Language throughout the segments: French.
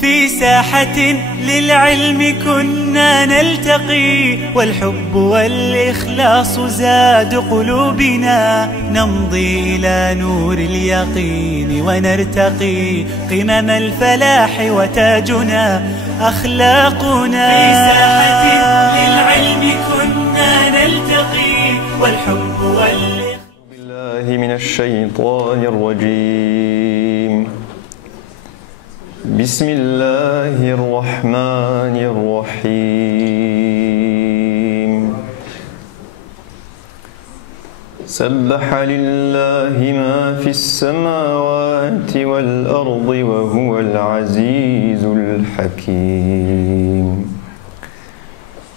في ساحة للعلم كنا نلتقي، والحب والإخلاص زاد قلوبنا، نمضي إلى نور اليقين ونرتقي قمم الفلاح وتاجنا أخلاقنا. في ساحة للعلم كنا نلتقي، والحب والإخلاص. بالله من الشيطان الرجيم. بسم الله الرحمن الرحيم. سبح لله ما في السماوات والأرض وهو العزيز الحكيم.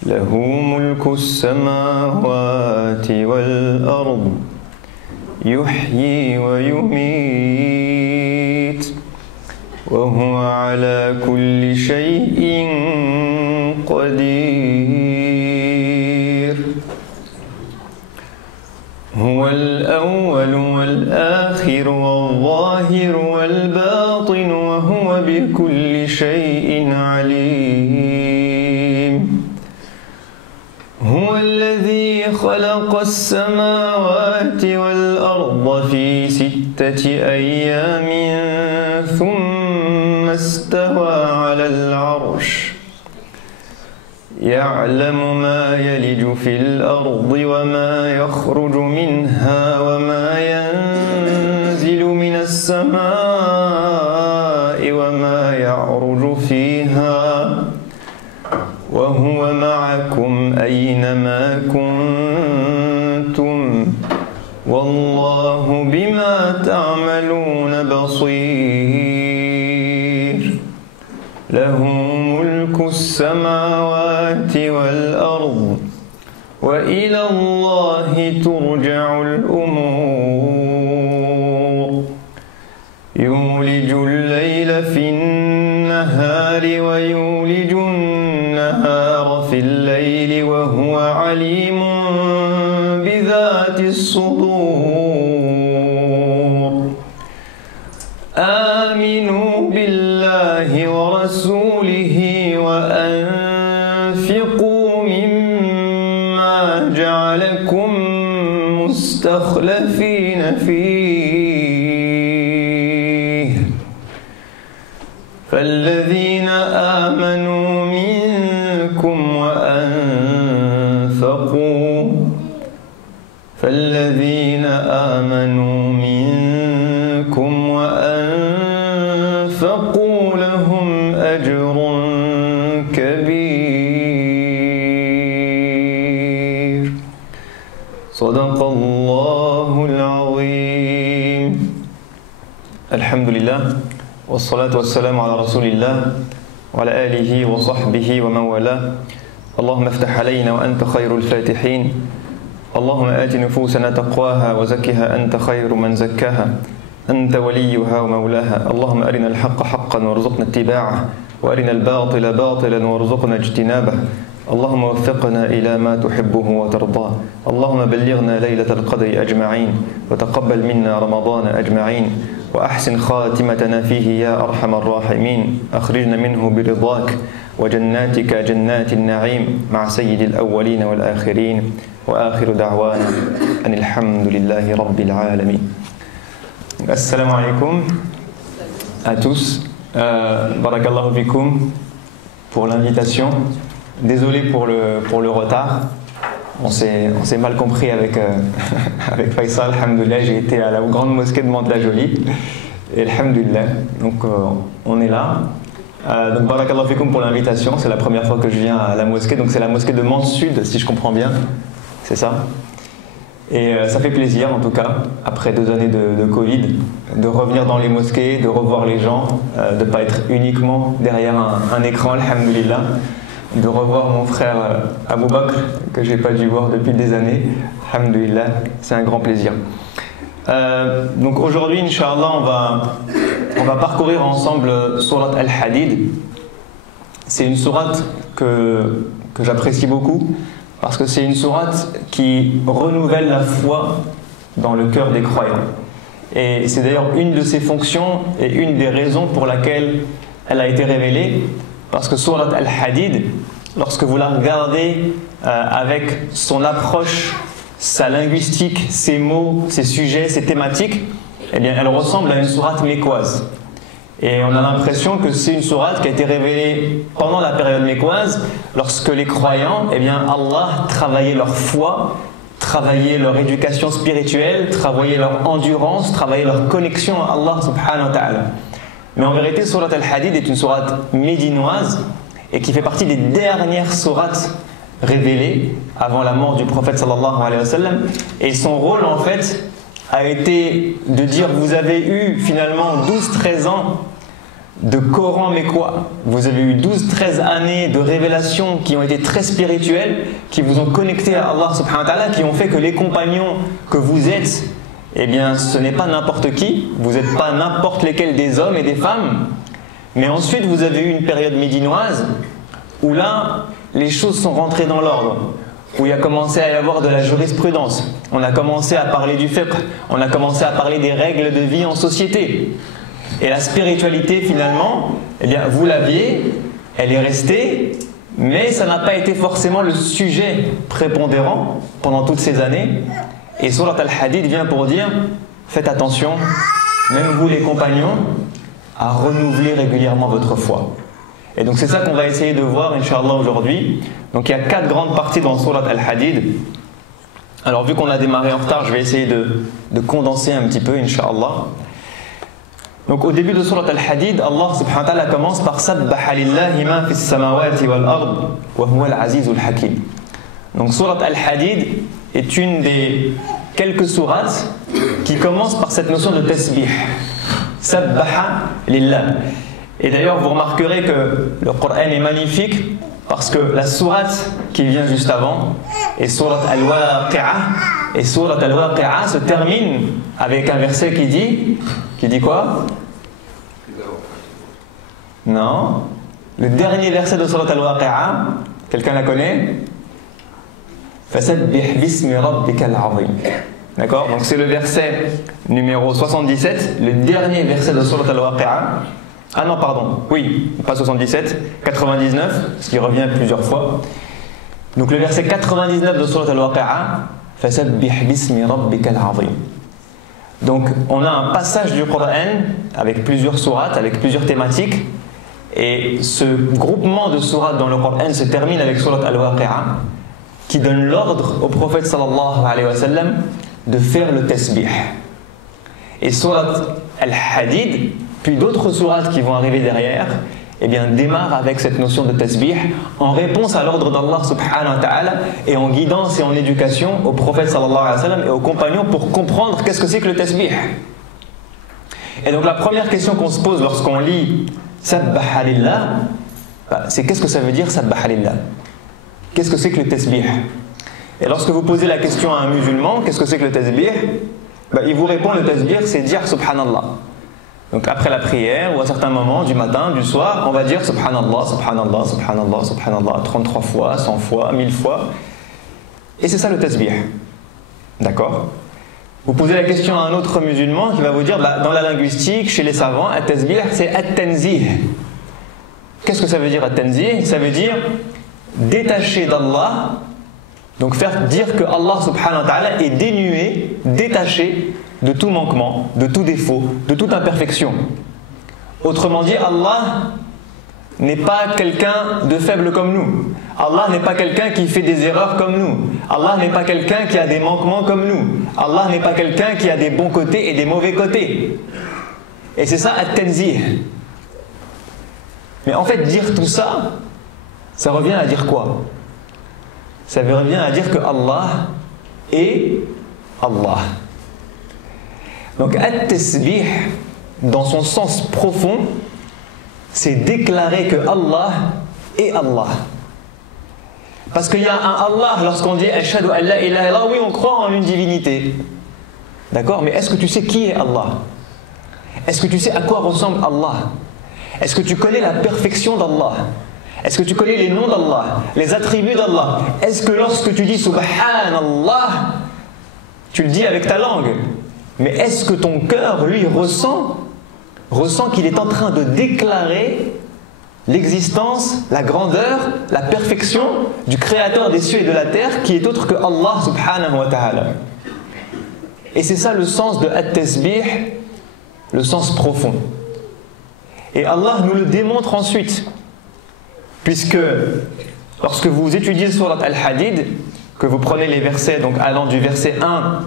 له ملك السماوات والأرض يحيي ويميت وهو على كل شيء قدير. هو الأول والآخر والظاهر والباطن وهو بكل شيء عليم. هو الذي خلق السماوات والأرض في 6 أيام ثم استوى على العرش، يعلم ما يلج في الأرض وما يخرج منها وما ينزل من السماء وما يعرج فيها، وهو معكم أينما كنتم والله بما تعملون بصير. له ملك السماوات والأرض وإلى الله ترجع الأمور. يولج الليل في النهار ويولج النهار في الليل وهو عليم بذات الصدور. آمنوا بالله ورسوله وأنفقوا مما جعلكم مستخلفين فيه، فالذين آمنوا منكم وأنفقوا لهم أجر كبير. صدق الله العظيم. الحمد لله والصلاة والسلام على رسول الله وعلى آله وصحبه ومن والاه. اللهم افتح علينا وأنت خير الفاتحين. اللهم آت نفوسنا تقواها وزكها أنت خير من زكاها، أنت وليها ومولاها. اللهم أرنا الحق حقا وارزقنا اتباعه، وأرنا الباطل باطلا وارزقنا اجتنابه. اللهم وفقنا إلى ما تحبه وترضاه. اللهم بلغنا ليلة القدر أجمعين، وتقبل منا رمضان أجمعين، وأحسن خاتمتنا فيه يا أرحم الراحمين. أخرجنا منه برضاك وجناتك جنات النعيم مع سيد الأولين والآخرين. وآخر دعوانا أن الحمد لله رب العالمين. Assalamu alaikum à tous. Barakallahu fikum pour l'invitation. Désolé pour le retard. On s'est mal compris avec Faisal. Alhamdoulilah, j'ai été à la grande mosquée de Mantes-la-Jolie. Et alhamdoulilah, donc on est là. Donc Barakallahu fikum pour l'invitation. C'est la première fois que je viens à la mosquée. Donc c'est la mosquée de Mantes-Sud, si je comprends bien. C'est ça. Et ça fait plaisir en tout cas, après 2 années de Covid, de revenir dans les mosquées, de revoir les gens, de ne pas être uniquement derrière un écran, alhamdoulilah, de revoir mon frère Abou Bakr, que je n'ai pas dû voir depuis des années, alhamdoulilah, c'est un grand plaisir. Donc aujourd'hui, Inch'Allah, on va parcourir ensemble Surat Al-Hadid. C'est une sourate que j'apprécie beaucoup, parce que c'est une sourate qui renouvelle la foi dans le cœur des croyants. Et c'est d'ailleurs une de ses fonctions et une des raisons pour laquelle elle a été révélée parce que Surat Al-Hadid, lorsque vous la regardez avec son approche, sa linguistique, ses mots, ses sujets, ses thématiques, eh bien, elle ressemble à une sourate mécoise. Et on a l'impression que c'est une sourate qui a été révélée pendant la période mécoise, lorsque les croyants, eh bien, Allah travaillait leur foi, travaillait leur éducation spirituelle, travaillait leur endurance, travaillait leur connexion à Allah subhanahu wa ta'ala. Mais en vérité, Surat Al-Hadid est une sourate médinoise et qui fait partie des dernières sourates révélées avant la mort du prophète sallallahu alayhi wa sallam. Et son rôle, en fait, a été de dire: vous avez eu finalement 12-13 ans de Coran mécois, vous avez eu 12-13 années de révélations qui ont été très spirituelles, qui vous ont connecté à Allah subhanahu wa ta'ala, qui ont fait que les compagnons que vous êtes, eh bien ce n'est pas n'importe qui, vous n'êtes pas n'importe lesquels des hommes et des femmes, mais ensuite vous avez eu une période médinoise où là les choses sont rentrées dans l'ordre, où il a commencé à y avoir de la jurisprudence, on a commencé à parler du fiqh, on a commencé à parler des règles de vie en société. Et la spiritualité finalement, eh bien vous l'aviez, elle est restée, mais ça n'a pas été forcément le sujet prépondérant pendant toutes ces années. Et Surat Al-Hadid vient pour dire: faites attention, même vous les compagnons, à renouveler régulièrement votre foi. Et donc c'est ça qu'on va essayer de voir, Inch'Allah, aujourd'hui. Donc il y a 4 grandes parties dans Surat Al-Hadid. Alors vu qu'on a démarré en retard, je vais essayer de condenser un petit peu, Inch'Allah. Donc au début de Surat Al-Hadid, Allah subhanahu wa ta'ala commence par Sabbaha lillahi ma fis samawati wal ard wa huwa al-azizul hakim. Donc Surat Al-Hadid est une des quelques sourates qui commencent par cette notion de tasbih. Sabbaha lillah. Et d'ailleurs vous remarquerez que le Coran est magnifique parce que la sourate qui vient juste avant est Surat Al-Waqi'ah. Et Surat Al-Waqi'ah se termine avec un verset qui dit quoi? Non. Le dernier verset de Surat Al-Waqi'ah, quelqu'un la connaît? Fasabbih bismi rabbikal azim. D'accord? Donc c'est le verset numéro 77, le dernier verset de Surat Al-Waqi'ah. Ah non, pardon, oui, pas 77, 99, ce qui revient plusieurs fois. Donc le verset 99 de Surat Al-Waqi'ah, Fasabbih bismi rabbikal azim. Donc on a un passage du Coran avec plusieurs sourates, avec plusieurs thématiques, et ce groupement de sourates dans le Coran se termine avec Surat Al-Waqi'ah, qui donne l'ordre au prophète sallallahu alayhi wa sallam de faire le tasbih. Et Surat Al-Hadid, puis d'autres sourates qui vont arriver derrière, eh bien, démarre avec cette notion de tasbih en réponse à l'ordre d'Allah subhanahu wa ta'ala et en guidance et en éducation au prophète sallallahu alayhi wa sallam et aux compagnons pour comprendre qu'est-ce que c'est que le tasbih. Et donc la première question qu'on se pose lorsqu'on lit Sabbaha lillah, c'est qu'est-ce que ça veut dire Sabbaha lillah? Qu'est-ce que c'est que le tasbih? Et lorsque vous posez la question à un musulman, qu'est-ce que c'est que le tasbih? Il vous répond: le tasbih c'est dire subhanallah. Donc après la prière ou à certains moments du matin, du soir, on va dire subhanallah, subhanallah, subhanallah, subhanallah 33 fois, 100 fois, 1000 fois. Et c'est ça le tasbih. D'accord? Vous posez la question à un autre musulman qui va vous dire, dans la linguistique, chez les savants, at-tasbih c'est at-tanzih. Qu'est-ce que ça veut dire at-tanzih? Ça veut dire détaché d'Allah, donc faire dire que Allah subhanahu wa ta'ala est dénué, détaché de tout manquement, de tout défaut, de toute imperfection. Autrement dit, Allah n'est pas quelqu'un de faible comme nous. Allah n'est pas quelqu'un qui fait des erreurs comme nous. Allah n'est pas quelqu'un qui a des manquements comme nous. Allah n'est pas quelqu'un qui a des bons côtés et des mauvais côtés. Et c'est ça at-tanzih. Mais en fait, dire tout ça, ça revient à dire quoi? Ça revient à dire que Allah est Allah. Donc at-tasbih, dans son sens profond, c'est déclarer que Allah est Allah. Parce qu'il y a un Allah, lorsqu'on dit Ashhadu an la ilaha illallah, oui, on croit en une divinité. D'accord? Mais est-ce que tu sais qui est Allah? Est-ce que tu sais à quoi ressemble Allah? Est-ce que tu connais la perfection d'Allah? Est-ce que tu connais les noms d'Allah, les attributs d'Allah? Est-ce que lorsque tu dis Subhanallah, tu le dis avec ta langue? Mais est-ce que ton cœur, lui, ressent qu'il est en train de déclarer l'existence, la grandeur, la perfection du créateur des cieux et de la terre qui est autre que Allah subhanahu wa ta'ala. Et c'est ça le sens de at-tasbih, le sens profond. Et Allah nous le démontre ensuite, puisque lorsque vous étudiez Surat Al-Hadid, que vous prenez les versets, donc allant du verset 1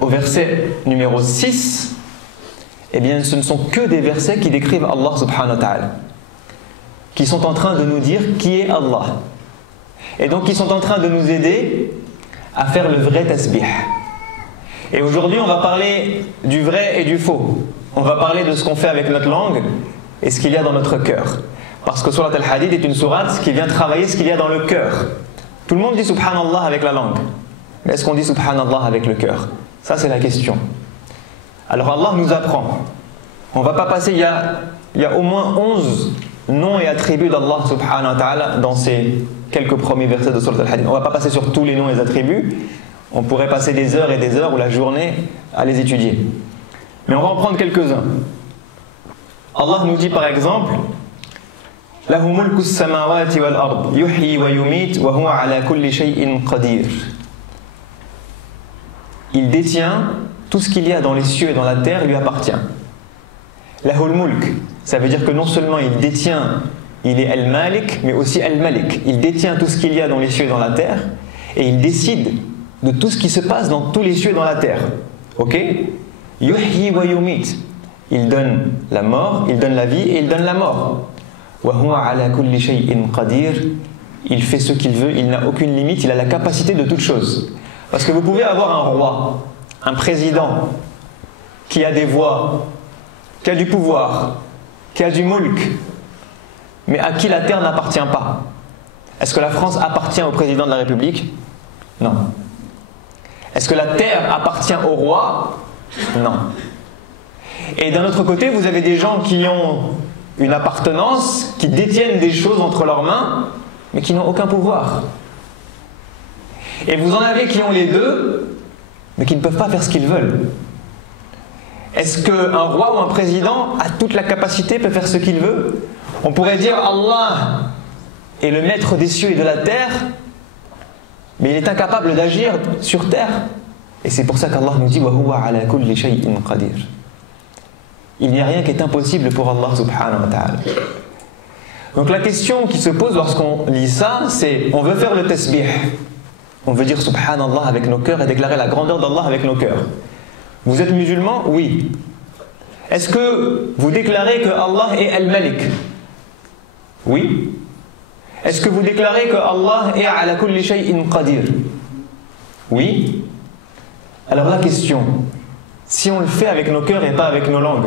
au verset numéro 6, eh bien ce ne sont que des versets qui décrivent Allah subhanahu wa ta'ala, qui sont en train de nous dire qui est Allah. Et donc qui sont en train de nous aider à faire le vrai tasbih. Et aujourd'hui on va parler du vrai et du faux. On va parler de ce qu'on fait avec notre langue et ce qu'il y a dans notre cœur. Parce que Surat Al-Hadid est une sourate qui vient travailler ce qu'il y a dans le cœur. Tout le monde dit Subhanallah avec la langue. Mais est-ce qu'on dit Subhanallah avec le cœur? Ça c'est la question. Alors Allah nous apprend. On ne va pas passer, il y a au moins 11 noms et attributs d'Allah subhanahu wa ta'ala dans ces quelques premiers versets de Surat Al-Hadid. On ne va pas passer sur tous les noms et les attributs. On pourrait passer des heures et des heures ou la journée à les étudier. Mais on va en prendre quelques-uns. Allah nous dit par exemple Lahu mulku as-samawati wal ard yuhyi wa yumit wa huwa ala kulli shay'in qadir. Il détient tout ce qu'il y a dans les cieux et dans la terre lui appartient. Lahul mulk, ça veut dire que non seulement il détient, il est al-malik, mais aussi al-malik. Il détient tout ce qu'il y a dans les cieux et dans la terre et il décide de tout ce qui se passe dans tous les cieux et dans la terre. Ok? Yuhyi wa yumit. Il donne la mort, il donne la vie et il donne la mort. Wa huwa ala kulli shay'in qadir. Il fait ce qu'il veut, il n'a aucune limite, il a la capacité de toute chose. Parce que vous pouvez avoir un roi, un président qui a des voix, qui a du pouvoir, qui a du mulk, mais à qui la terre n'appartient pas. Est-ce que la France appartient au président de la République? Non. Est-ce que la terre appartient au roi? Non. Et d'un autre côté, vous avez des gens qui ont une appartenance, qui détiennent des choses entre leurs mains, mais qui n'ont aucun pouvoir. Et vous en avez qui ont les deux, mais qui ne peuvent pas faire ce qu'ils veulent. Est-ce qu'un roi ou un président a toute la capacité, peut faire ce qu'il veut? On pourrait dire Allah est le maître des cieux et de la terre, mais il est incapable d'agir sur terre. Et c'est pour ça qu'Allah nous dit wa huwa ala kulli shay'in qadir. Il n'y a rien qui est impossible pour Allah subhanahu wa ta'ala. Donc la question qui se pose lorsqu'on lit ça, c'est on veut faire le tasbih. On veut dire subhanallah avec nos cœurs et déclarer la grandeur d'Allah avec nos cœurs. Vous êtes musulman? Oui. Est-ce que vous déclarez que Allah est al-Malik? Oui. Est-ce que vous déclarez que Allah est ala kulli shay'in qadir? Oui. Alors la question, si on le fait avec nos cœurs et pas avec nos langues,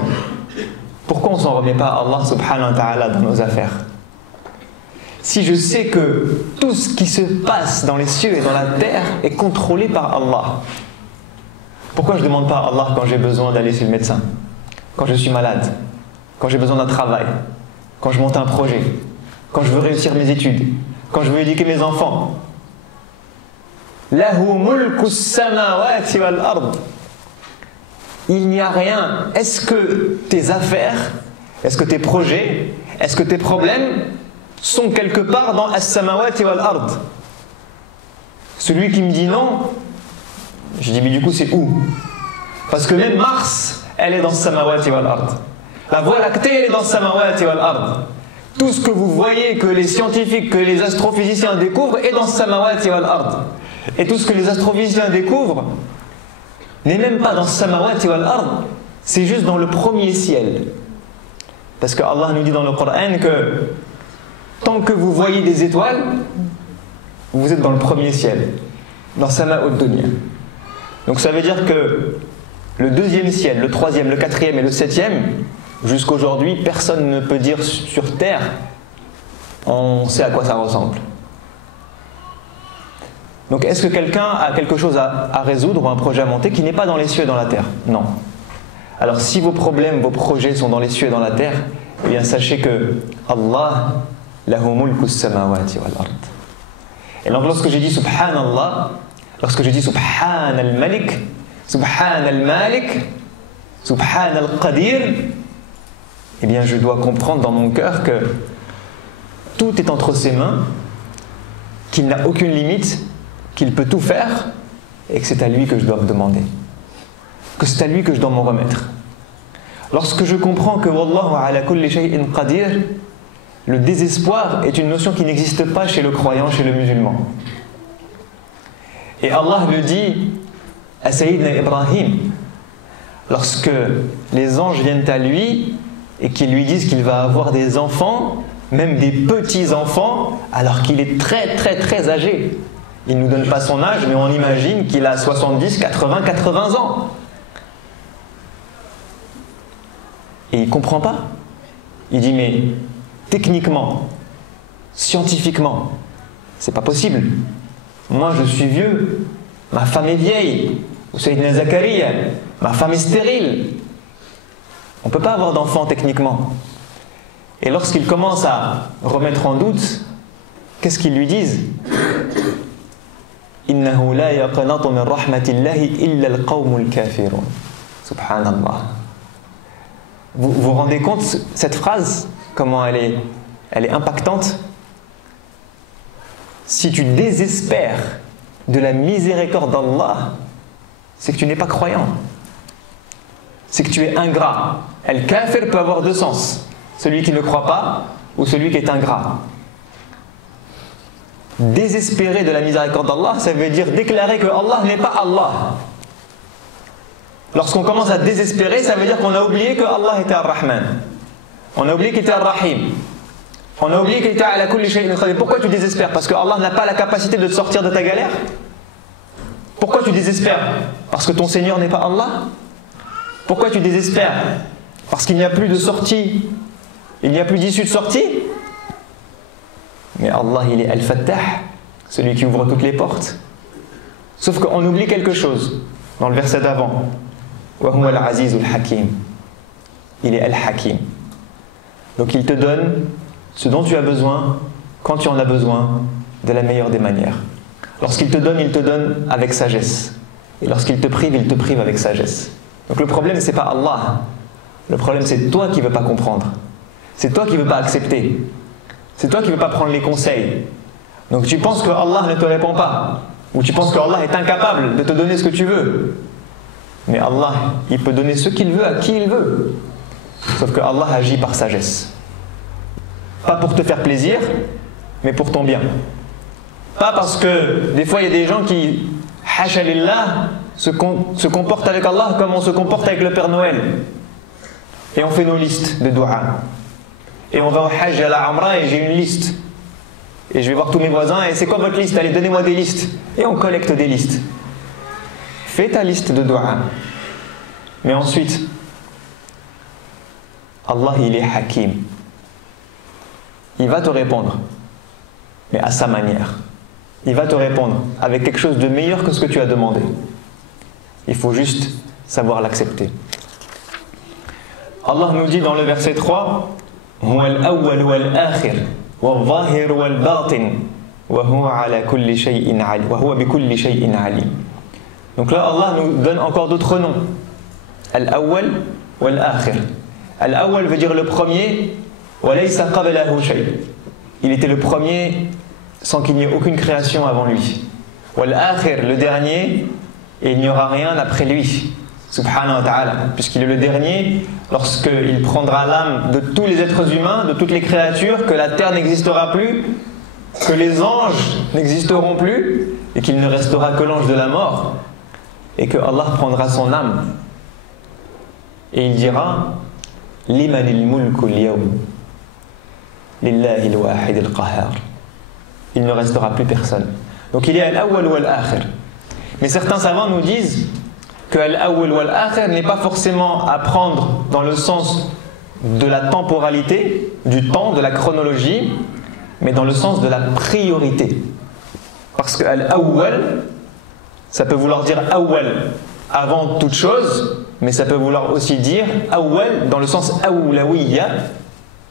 pourquoi on ne s'en remet pas à Allah subhanahu wa ta'ala dans nos affaires? Si je sais que tout ce qui se passe dans les cieux et dans la terre est contrôlé par Allah, pourquoi je ne demande pas à Allah quand j'ai besoin d'aller chez le médecin, quand je suis malade, quand j'ai besoin d'un travail, quand je monte un projet, quand je veux réussir mes études, quand je veux éduquer mes enfants? Lahu mulku as-samawati wal ard. Il n'y a rien. Est-ce que tes affaires, est-ce que tes projets, est-ce que tes problèmes sont quelque part dans as-samawati wal ard? Celui qui me dit non, je dis mais du coup c'est où? Parce que même Mars, elle est dans as-samawati wal ard. La Voie lactée, elle est dans as-samawati wal ard. Tout ce que vous voyez, que les scientifiques, que les astrophysiciens découvrent est dans as-samawati wal ard. Et tout ce que les astrophysiciens découvrent n'est même pas dans samawati wal ard, c'est juste dans le premier ciel. Parce que Allah nous dit dans le Coran que tant que vous voyez des étoiles, vous êtes dans le premier ciel, dans sama'ud dunya. Donc ça veut dire que le deuxième ciel, le troisième, le quatrième et le septième, jusqu'aujourd'hui, personne ne peut dire sur terre, on sait à quoi ça ressemble. Donc est-ce que quelqu'un a quelque chose à résoudre ou un projet à monter qui n'est pas dans les cieux et dans la terre? Non. Alors si vos problèmes, vos projets sont dans les cieux et dans la terre, eh bien sachez que Allah lahu mulku as-samawati wal ard. Et donc lorsque j'ai dit subhanallah, lorsque j'ai dit subhan al-malik, subhan al-malik, subhan al-qadir, eh bien je dois comprendre dans mon cœur que tout est entre ses mains, qu'il n'a aucune limite, qu'il peut tout faire, et que c'est à lui que je dois me demander, que c'est à lui que je dois m'en remettre. Lorsque je comprends que Wallahu ala kulli shay'in qadir, le désespoir est une notion qui n'existe pas chez le croyant, chez le musulman. Et Allah le dit à Sayyidina Ibrahim, lorsque les anges viennent à lui et qu'ils lui disent qu'il va avoir des enfants, même des petits-enfants, alors qu'il est très âgé. Il ne nous donne pas son âge, mais on imagine qu'il a 70, 80 ans. Et il ne comprend pas. Il dit, mais techniquement, scientifiquement, c'est pas possible. Moi, je suis vieux, ma femme est vieille, ou Sayyidina Zakaria, ma femme est stérile. On ne peut pas avoir d'enfant techniquement. Et lorsqu'il commence à remettre en doute, qu'est-ce qu'ils lui disent? Innahu la yaqnatu min rahmatillahi illa al-qawmul kafirun. Subhanallah. Vous vous rendez compte, cette phrase, comment elle est impactante? Si tu désespères de la miséricorde d'Allah, c'est que tu n'es pas croyant. C'est que tu es ingrat. Al-kafir peut avoir deux sens. Celui qui ne croit pas ou celui qui est ingrat. Désespérer de la miséricorde d'Allah, ça veut dire déclarer que Allah n'est pas Allah. Lorsqu'on commence à désespérer, ça veut dire qu'on a oublié que Allah était Ar-Rahman. On a oublié qu'il était Ar-Rahim. On a oublié qu'il était ala kulli shay'in qadir. Pourquoi tu désespères? Parce que Allah n'a pas la capacité de te sortir de ta galère? Pourquoi tu désespères? Parce que ton Seigneur n'est pas Allah? Pourquoi tu désespères? Parce qu'il n'y a plus de sortie, il n'y a plus d'issue de sortie? Mais Allah, il est Al-Fattah, celui qui ouvre toutes les portes. Sauf qu'on oublie quelque chose dans le verset d'avant. Wa huwa al-azizul hakim. Il est Al-Hakim. Donc il te donne ce dont tu as besoin, quand tu en as besoin, de la meilleure des manières. Lorsqu'il te donne avec sagesse. Et lorsqu'il te prive avec sagesse. Donc le problème, c'est pas Allah. Le problème, c'est toi qui ne veux pas comprendre. C'est toi qui ne veux pas accepter. C'est toi qui ne veux pas prendre les conseils. Donc tu penses que Allah ne te répond pas. Ou tu penses que Allah est incapable de te donner ce que tu veux. Mais Allah, il peut donner ce qu'il veut à qui il veut. Sauf que Allah agit par sagesse. Pas pour te faire plaisir, mais pour ton bien. Pas parce que des fois il y a des gens qui, hasha lillah, se comportent avec Allah comme on se comporte avec le Père Noël. Et on fait nos listes de dua. Et on va au Hajj à la Amra et j'ai une liste. Et je vais voir tous mes voisins et c'est quoi votre liste? Allez, donnez-moi des listes. Et on collecte des listes. Fais ta liste de dua. Mais ensuite, Allah il est Hakim. Il va te répondre. Mais à sa manière. Il va te répondre avec quelque chose de meilleur que ce que tu as demandé. Il faut juste savoir l'accepter. Allah nous dit dans le verset 3, Huwa al-awwal wal-akhir, wal-zahir wal-batin, wa huwa ala kulli shay'in alim, wa huwa bi kulli shay'in alim. Donc là, Allah nous donne encore d'autres noms. Al-awwal wal-akhir. Al-awwal veut dire le premier, wa laysa qablahu shay'. Il était le premier sans qu'il n'y ait aucune création avant lui. Wal-akhir, le dernier, et il n'y aura rien après lui. Subhanahu wa ta'ala, puisqu'il est le dernier, lorsqu'il prendra l'âme de tous les êtres humains, de toutes les créatures, que la terre n'existera plus, que les anges n'existeront plus, et qu'il ne restera que l'ange de la mort, et que Allah prendra son âme. Et il dira, Limanil mulku al-yawm, lillahi al-wahid al-qahhar. Il ne restera plus personne. Donc il y a al-awwal ou al-akhir. Mais certains savants nous disent que al-awwal ou al-akhir n'est pas forcément à prendre dans le sens de la temporalité, du temps, de la chronologie, mais dans le sens de la priorité. Parce que al-awwal, ça peut vouloir dire awwal, avant toute chose, mais ça peut vouloir aussi dire awwal dans le sens awlawiyya,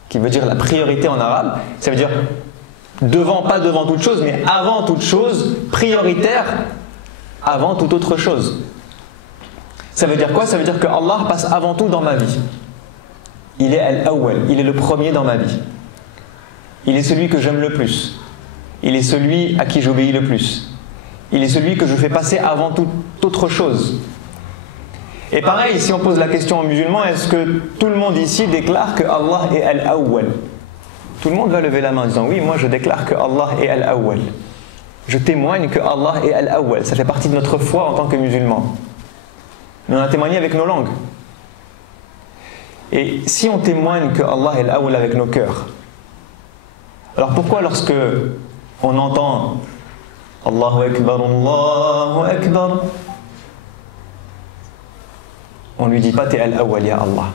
qui veut dire la priorité en arabe. Ça veut dire devant, pas devant toute chose, mais avant toute chose, prioritaire avant toute autre chose. Ça veut dire quoi? Ça veut dire que Allah passe avant tout dans ma vie. il est Al-Awwal, il est le premier dans ma vie. Il est celui que j'aime le plus. Il est celui à qui j'obéis le plus. Il est celui que je fais passer avant toute autre chose. Et pareil, si on pose la question aux musulmans, est-ce que tout le monde ici déclare que Allah est Al-Awwal? Tout le monde va lever la main en disant oui, moi je déclare que Allah est Al-Awwal. Je témoigne que Allah est Al-Awwal. Ça fait partie de notre foi en tant que musulmans. Mais on a témoigné avec nos langues. Et si on témoigne que Allah est Al-Awwal avec nos cœurs, alors pourquoi lorsque on entend Allahu Akbar, on ne lui dit pas t'es Al-Awwal ya Allah?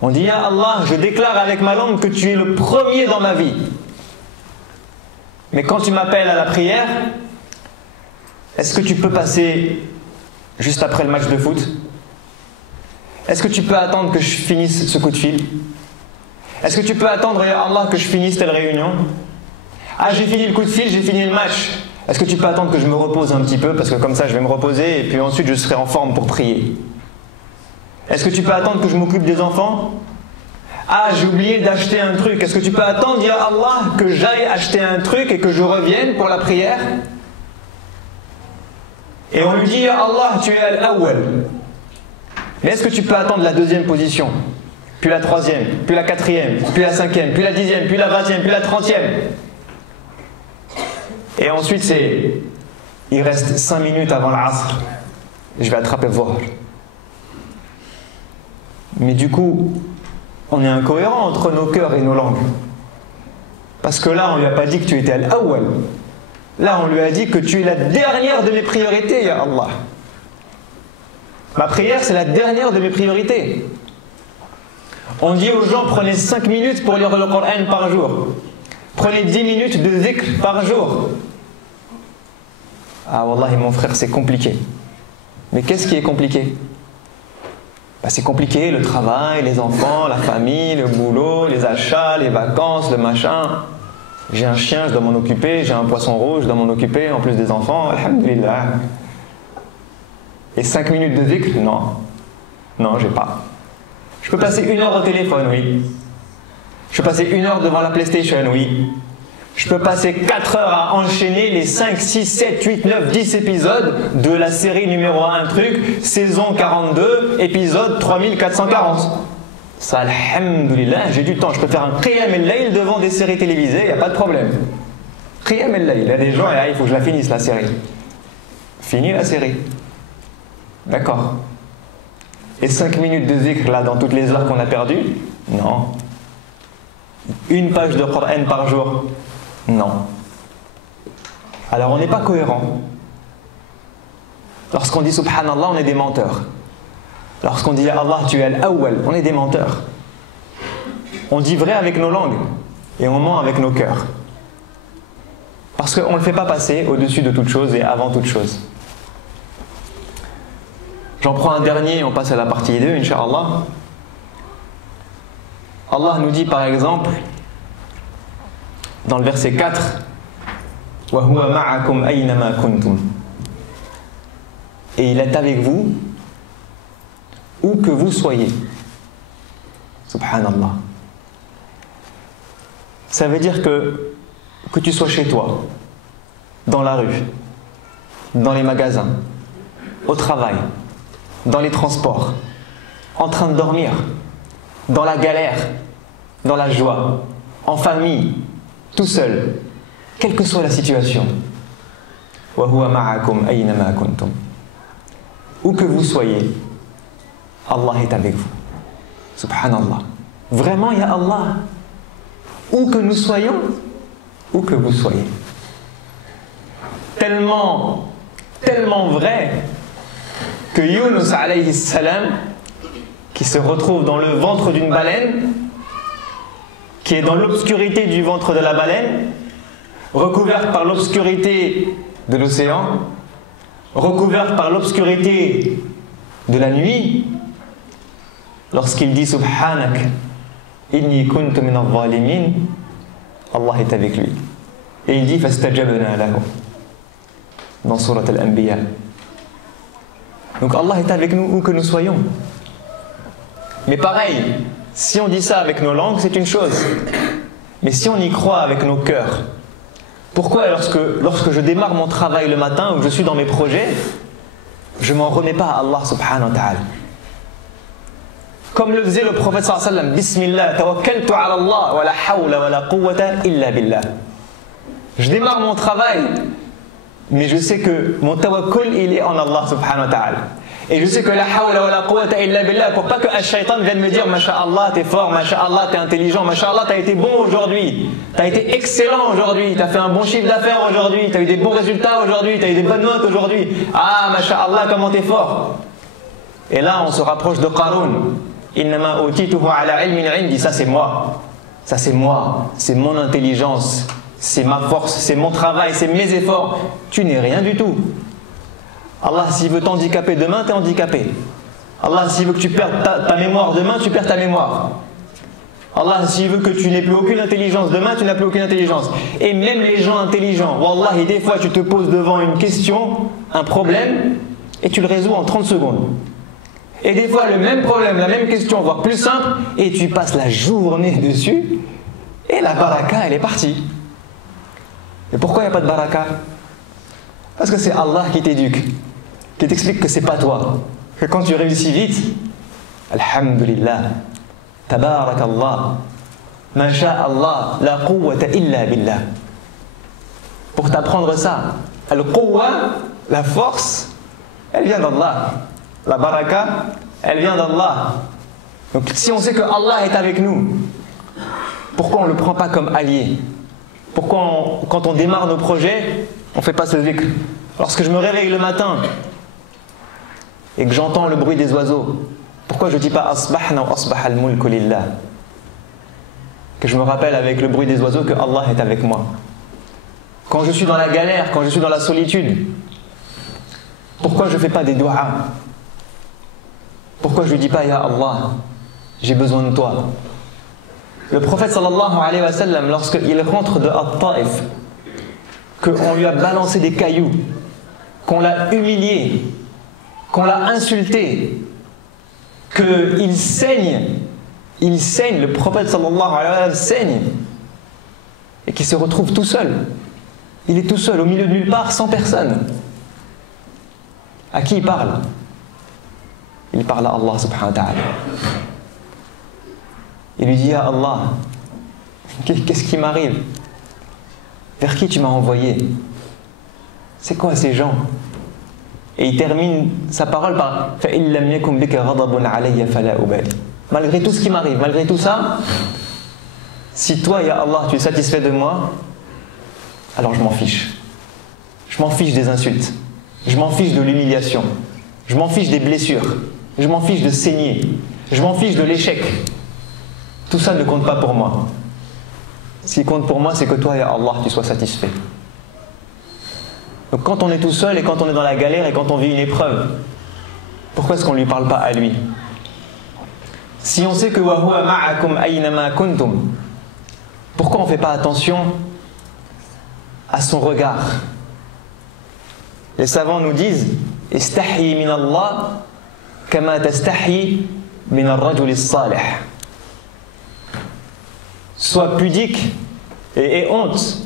On dit ya Allah, je déclare avec ma langue que tu es le premier dans ma vie. Mais quand tu m'appelles à la prière, est-ce que tu peux passer juste après le match de foot? Est-ce que tu peux attendre que je finisse ce coup de fil? Est-ce que tu peux attendre, ya Allah, que je finisse telle réunion? Ah, j'ai fini le coup de fil, j'ai fini le match. Est-ce que tu peux attendre que je me repose un petit peu? Parce que comme ça, je vais me reposer et puis ensuite, je serai en forme pour prier. Est-ce que tu peux attendre que je m'occupe des enfants? Ah, j'ai oublié d'acheter un truc. Est-ce que tu peux attendre, ya Allah, que j'aille acheter un truc et que je revienne pour la prière? Et on lui dit, ya Allah, tu es Al-Awwal. Mais est-ce que tu peux attendre la deuxième position, puis la troisième, puis la quatrième, puis la cinquième, puis la dixième, puis la 20e, puis la 30e? Et ensuite c'est, il reste 5 minutes avant l'Asr, je vais attraper Dhuhr. Mais du coup, on est incohérent entre nos cœurs et nos langues. Parce que là, on ne lui a pas dit que tu étais Al-Awwal. Là, on lui a dit que tu es la dernière de mes priorités, ya Allah. Ma prière, c'est la dernière de mes priorités. On dit aux gens, prenez 5 minutes pour lire le Coran par jour. Prenez 10 minutes de zikr par jour. Ah, wallahi, mon frère, c'est compliqué. Mais qu'est-ce qui est compliqué? C'est compliqué, le travail, les enfants, la famille, le boulot, les achats, les vacances, le machin. J'ai un chien, je dois m'en occuper. J'ai un poisson rouge, je dois m'en occuper, en plus des enfants. Alhamdulillah. Et 5 minutes de zikr? Non. Non, j'ai pas. Je peux passer 1 heure au téléphone, oui. Je peux passer 1 heure devant la PlayStation, oui. Je peux passer 4 heures à enchaîner les 5, 6, 7, 8, 9, 10 épisodes de la série numéro 1 truc, saison 42, épisode 3440. Ça, alhamdulillah, j'ai du temps. Je peux faire un qiyam al-layl devant des séries télévisées, il n'y a pas de problème. Qiyam al-layl, il y a des gens, il faut que je la finisse la série. Fini la série. D'accord. Et 5 minutes de zikr là dans toutes les heures qu'on a perdues? Non. 1 page de Coran par jour? Non. Alors on n'est pas cohérent. Lorsqu'on dit Subhanallah, on est des menteurs. Lorsqu'on dit Allah, tu es Al-Awwal, on est des menteurs. On dit vrai avec nos langues et on ment avec nos cœurs. Parce qu'on ne le fait pas passer au-dessus de toute chose et avant toute chose. J'en prends un dernier et on passe à la partie 2, Inch'Allah. Allah nous dit par exemple, dans le verset 4, wa huwa ma'akum aynama kuntum. Et il est avec vous, où que vous soyez. Subhanallah. Ça veut dire que tu sois chez toi, dans la rue, dans les magasins, au travail, dans les transports, en train de dormir, dans la galère, dans la joie, en famille, tout seul, quelle que soit la situation. Wa huwa ma'akum aynama kuntum. Où que vous soyez, Allah est avec vous. Subhanallah. Vraiment, ya Allah. Où que nous soyons, où que vous soyez. Tellement vrai que Yunus alayhi salam, qui se retrouve dans le ventre d'une baleine, qui est dans l'obscurité du ventre de la baleine, recouverte par l'obscurité de l'océan, recouverte par l'obscurité de la nuit, lorsqu'il dit Subhanak, inni kuntu min al-zalimin, Allah est avec lui. Et il dit Fastajabna lahu, dans Surat Al-Anbiya. Donc Allah est avec nous où que nous soyons. Mais pareil, si on dit ça avec nos langues, c'est une chose. Mais si on y croit avec nos cœurs, pourquoi lorsque je démarre mon travail le matin ou que je suis dans mes projets, je ne m'en remets pas à Allah subhanahu wa ta'ala? Comme le faisait le prophète sallallahu alayhi wa sallam, Bismillah, tawakkaltu ala Allah, wa la hawla wa la quwwata illa billah. Je démarre mon travail, mais je sais que mon tawakkul, il est en Allah subhanahu wa ta'ala. Et je sais que la hawla wa la quwwata illa billah, pour pas que un shaitan vienne me dire, masha'Allah, t'es fort, masha'Allah, t'es intelligent, masha'Allah, t'as été bon aujourd'hui, t'as été excellent aujourd'hui, t'as fait un bon chiffre d'affaires aujourd'hui, t'as eu des bons résultats aujourd'hui, t'as eu des bonnes notes aujourd'hui. Ah, masha'Allah, comment t'es fort. Et là, on se rapproche de Qarun. Innama utituhu ala ilmin indi, ça c'est moi. Ça c'est moi, c'est mon intelligence, c'est ma force, c'est mon travail, c'est mes efforts. Tu n'es rien du tout. Allah, s'il veut t'handicaper demain, t'es handicapé. Allah, s'il veut que tu perdes ta mémoire demain, tu perds ta mémoire. Allah, s'il veut que tu n'aies plus aucune intelligence demain, tu n'as plus aucune intelligence. Et même les gens intelligents, Wallahi, des fois tu te poses devant une question, un problème, et tu le résous en 30 secondes. Et des fois le même problème, la même question, voire plus simple, et tu passes la journée dessus, et la baraka, elle est partie. Et pourquoi il n'y a pas de baraka? Parce que c'est Allah qui t'éduque, qui t'explique que c'est pas toi. Que quand tu réussis vite, alhamdulillah, tabarakallah, masha'Allah, la quwwata illa billah. Pour t'apprendre ça, al-quwwa, la force, elle vient d'Allah. La baraka, elle vient d'Allah. Donc si on sait que Allah est avec nous, pourquoi on ne le prend pas comme allié? Pourquoi quand on démarre nos projets, on ne fait pas ce zikr? Lorsque je me réveille le matin et que j'entends le bruit des oiseaux, pourquoi je ne dis pas asbahna wa asbah al-mulku lillah? Que je me rappelle avec le bruit des oiseaux que Allah est avec moi. Quand je suis dans la galère, quand je suis dans la solitude, pourquoi je ne fais pas des du'as? Pourquoi je ne lui dis pas Ya Allah, j'ai besoin de toi? Le prophète sallallahu alayhi wa sallam, lorsqu'il rentre de At-Taif, qu'on lui a balancé des cailloux, qu'on l'a humilié, qu'on l'a insulté, qu'il saigne, le prophète sallallahu alayhi wa sallam saigne, et qu'il se retrouve tout seul. Il est tout seul, au milieu de nulle part, sans personne. À qui il parle? Il parle à Allah subhanahu wa ta'ala. Il lui dit, Ya Allah, qu'est-ce qui m'arrive? Vers qui tu m'as envoyé? C'est quoi ces gens? Et il termine sa parole par malgré tout ce qui m'arrive, malgré tout ça, si toi, Ya Allah, tu es satisfait de moi, alors je m'en fiche. Je m'en fiche des insultes. Je m'en fiche de l'humiliation. Je m'en fiche des blessures. Je m'en fiche de saigner. Je m'en fiche de l'échec. Tout ça ne compte pas pour moi. Ce qui compte pour moi, c'est que toi, Ya Allah, tu sois satisfait. Donc quand on est tout seul et quand on est dans la galère et quand on vit une épreuve, pourquoi est-ce qu'on ne lui parle pas à lui? Si on sait que wa huwa ma'akum aynama kuntum, pourquoi on ne fait pas attention à son regard? Les savants nous disent istahyi min Allah kama tastahyi min ar-rajul as-salih. Sois pudique et aie honte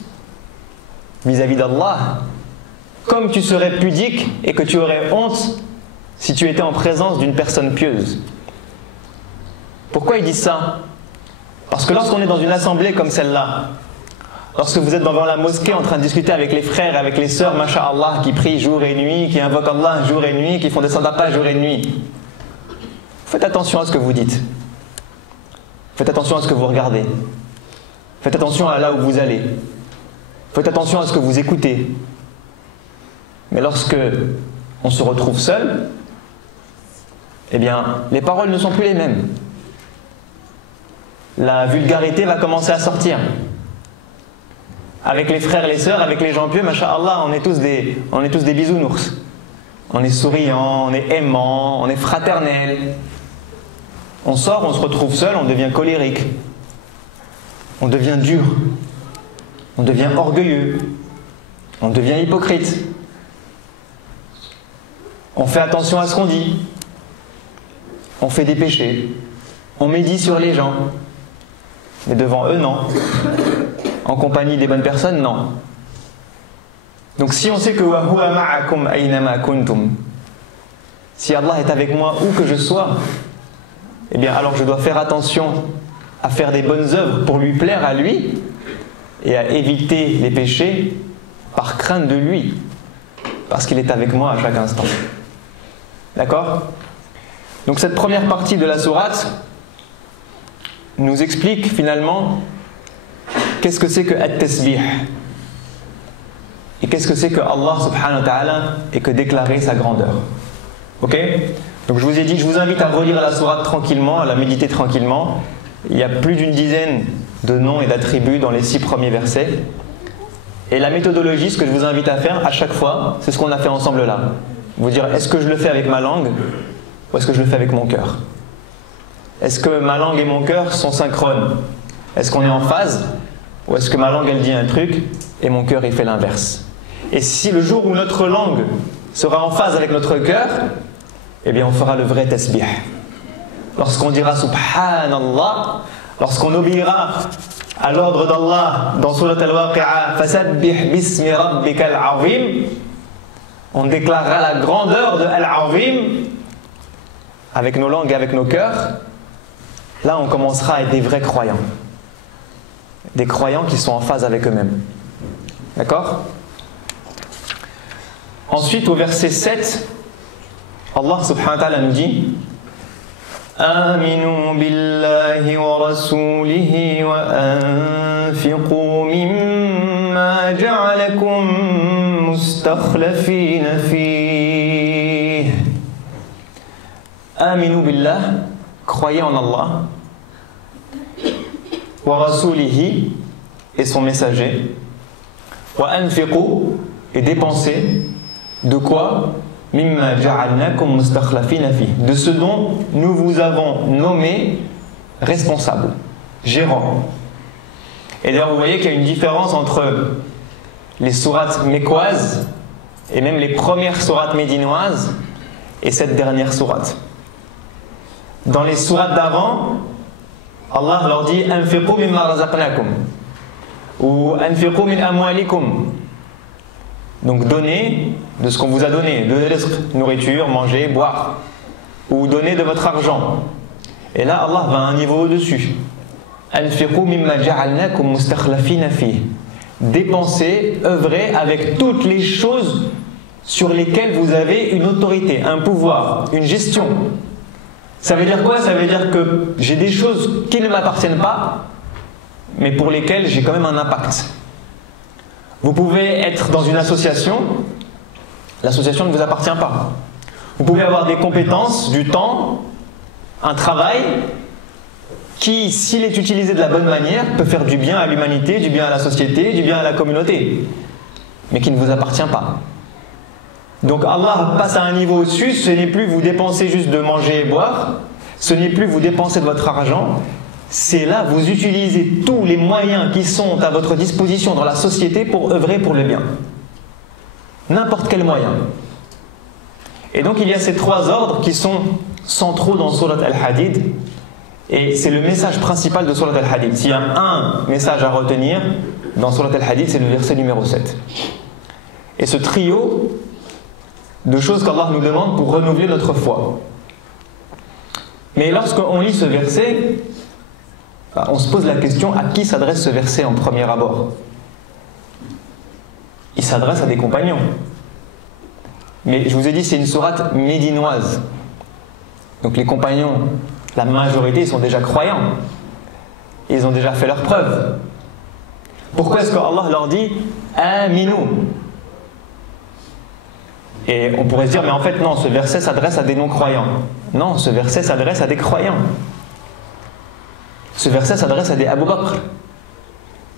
vis-à-vis d'Allah, comme tu serais pudique et que tu aurais honte si tu étais en présence d'une personne pieuse. Pourquoi ils disent ça? Parce que lorsqu'on est dans une assemblée comme celle-là, lorsque vous êtes devant la mosquée en train de discuter avec les frères et avec les sœurs, masha'Allah, qui prient jour et nuit, qui invoquent Allah jour et nuit, qui font des sadaqas jour et nuit, faites attention à ce que vous dites. Faites attention à ce que vous regardez. Faites attention à là où vous allez. Faites attention à ce que vous écoutez. Mais lorsque on se retrouve seul, eh bien, les paroles ne sont plus les mêmes. La vulgarité va commencer à sortir. Avec les frères et les sœurs, avec les gens pieux, masha'Allah, on est tous des bisounours. On est souriant, on est aimant, on est fraternel. On sort, on se retrouve seul, on devient colérique. On devient dur. On devient orgueilleux. On devient hypocrite. On fait attention à ce qu'on dit. On fait des péchés. On médit sur les gens. Mais devant eux, non. En compagnie des bonnes personnes, non. Donc si on sait que wa huwa ma'akum aynama kuntum, si Allah est avec moi où que je sois, eh bien alors je dois faire attention à faire des bonnes œuvres pour lui plaire à lui et à éviter les péchés par crainte de lui, parce qu'il est avec moi à chaque instant. D'accord? Donc cette première partie de la sourate nous explique finalement qu'est-ce que c'est que at-tasbih et qu'est-ce que c'est que Allah subhanahu wa ta'ala et que déclarer sa grandeur. Ok? Donc je vous ai dit, je vous invite à relire la sourate tranquillement, à la méditer tranquillement. Il y a plus d'une dizaine de noms et d'attributs dans les 6 premiers versets. Et la méthodologie, ce que je vous invite à faire à chaque fois, c'est ce qu'on a fait ensemble là. Vous dire, est-ce que je le fais avec ma langue ou est-ce que je le fais avec mon cœur? Est-ce que ma langue et mon cœur sont synchrones? Est-ce qu'on est en phase? Ou est-ce que ma langue elle dit un truc et mon cœur il fait l'inverse? Et si le jour où notre langue sera en phase avec notre cœur, eh bien on fera le vrai tasbih. Lorsqu'on dira Subhanallah, lorsqu'on obéira à l'ordre d'Allah dans Surat Al-Waqi'a, Fasabbih bismi rabbikal azim, on déclarera la grandeur de Al-Azim avec nos langues et avec nos cœurs. Là on commencera à être des vrais croyants, des croyants qui sont en phase avec eux-mêmes. D'accord? Ensuite au verset 7, Allah subhanahu wa ta'ala nous dit Aminu billahi wa rasulihi wa anfiqu mimma ja'alakum mustakhlafina fih. Aminu billah, croyez en Allah, wa rasulihi, et son messager, wa anfiqu, et dépensez, de quoi? Mimma ja'alnakum mustakhlafina fi, de ce dont nous vous avons nommé responsable, gérant. Et d'ailleurs vous voyez qu'il y a une différence entre les sourates mécoises et même les premières sourates médinoises et cette dernière sourate. Dans les sourates d'avant, Allah leur dit anfiqu mimma razaqnakum ou anfiqu min amwalikum. Donc donnez de ce qu'on vous a donné, de nourriture, manger, boire, ou donnez de votre argent. Et là Allah va à un niveau au-dessus. Anfiqu mimma ja'alnakum mustakhlafina fi. Dépensez, œuvrez avec toutes les choses sur lesquelles vous avez une autorité, un pouvoir, une gestion. Ça veut dire quoi? Ça veut dire que j'ai des choses qui ne m'appartiennent pas, mais pour lesquelles j'ai quand même un impact. Vous pouvez être dans une association, l'association ne vous appartient pas. Vous pouvez avoir des compétences, du temps, un travail qui, s'il est utilisé de la bonne manière, peut faire du bien à l'humanité, du bien à la société, du bien à la communauté, mais qui ne vous appartient pas. Donc Allah passe à un niveau au-dessus, ce n'est plus vous dépenser juste de manger et boire, ce n'est plus vous dépenser de votre argent, c'est là vous utilisez tous les moyens qui sont à votre disposition dans la société pour œuvrer pour le bien. N'importe quel moyen. Et donc il y a ces 3 ordres qui sont centraux dans Surat Al-Hadid, et c'est le message principal de Surat Al-Hadid. S'il y a un message à retenir dans Surat Al-Hadid, c'est le verset numéro 7. Et ce trio de choses qu'Allah nous demande pour renouveler notre foi. Mais lorsqu'on lit ce verset, on se pose la question, à qui s'adresse ce verset en premier abord? Il s'adresse à des compagnons. Mais je vous ai dit, c'est une sourate médinoise. Donc les compagnons, la majorité, ils sont déjà croyants. Ils ont déjà fait leurs preuves. Pourquoi est-ce que Allah leur dit « Aminu » ? Et on pourrait se dire, mais en fait non, ce verset s'adresse à des non-croyants. Non, ce verset s'adresse à des croyants. Ce verset s'adresse à des Abu Bakr.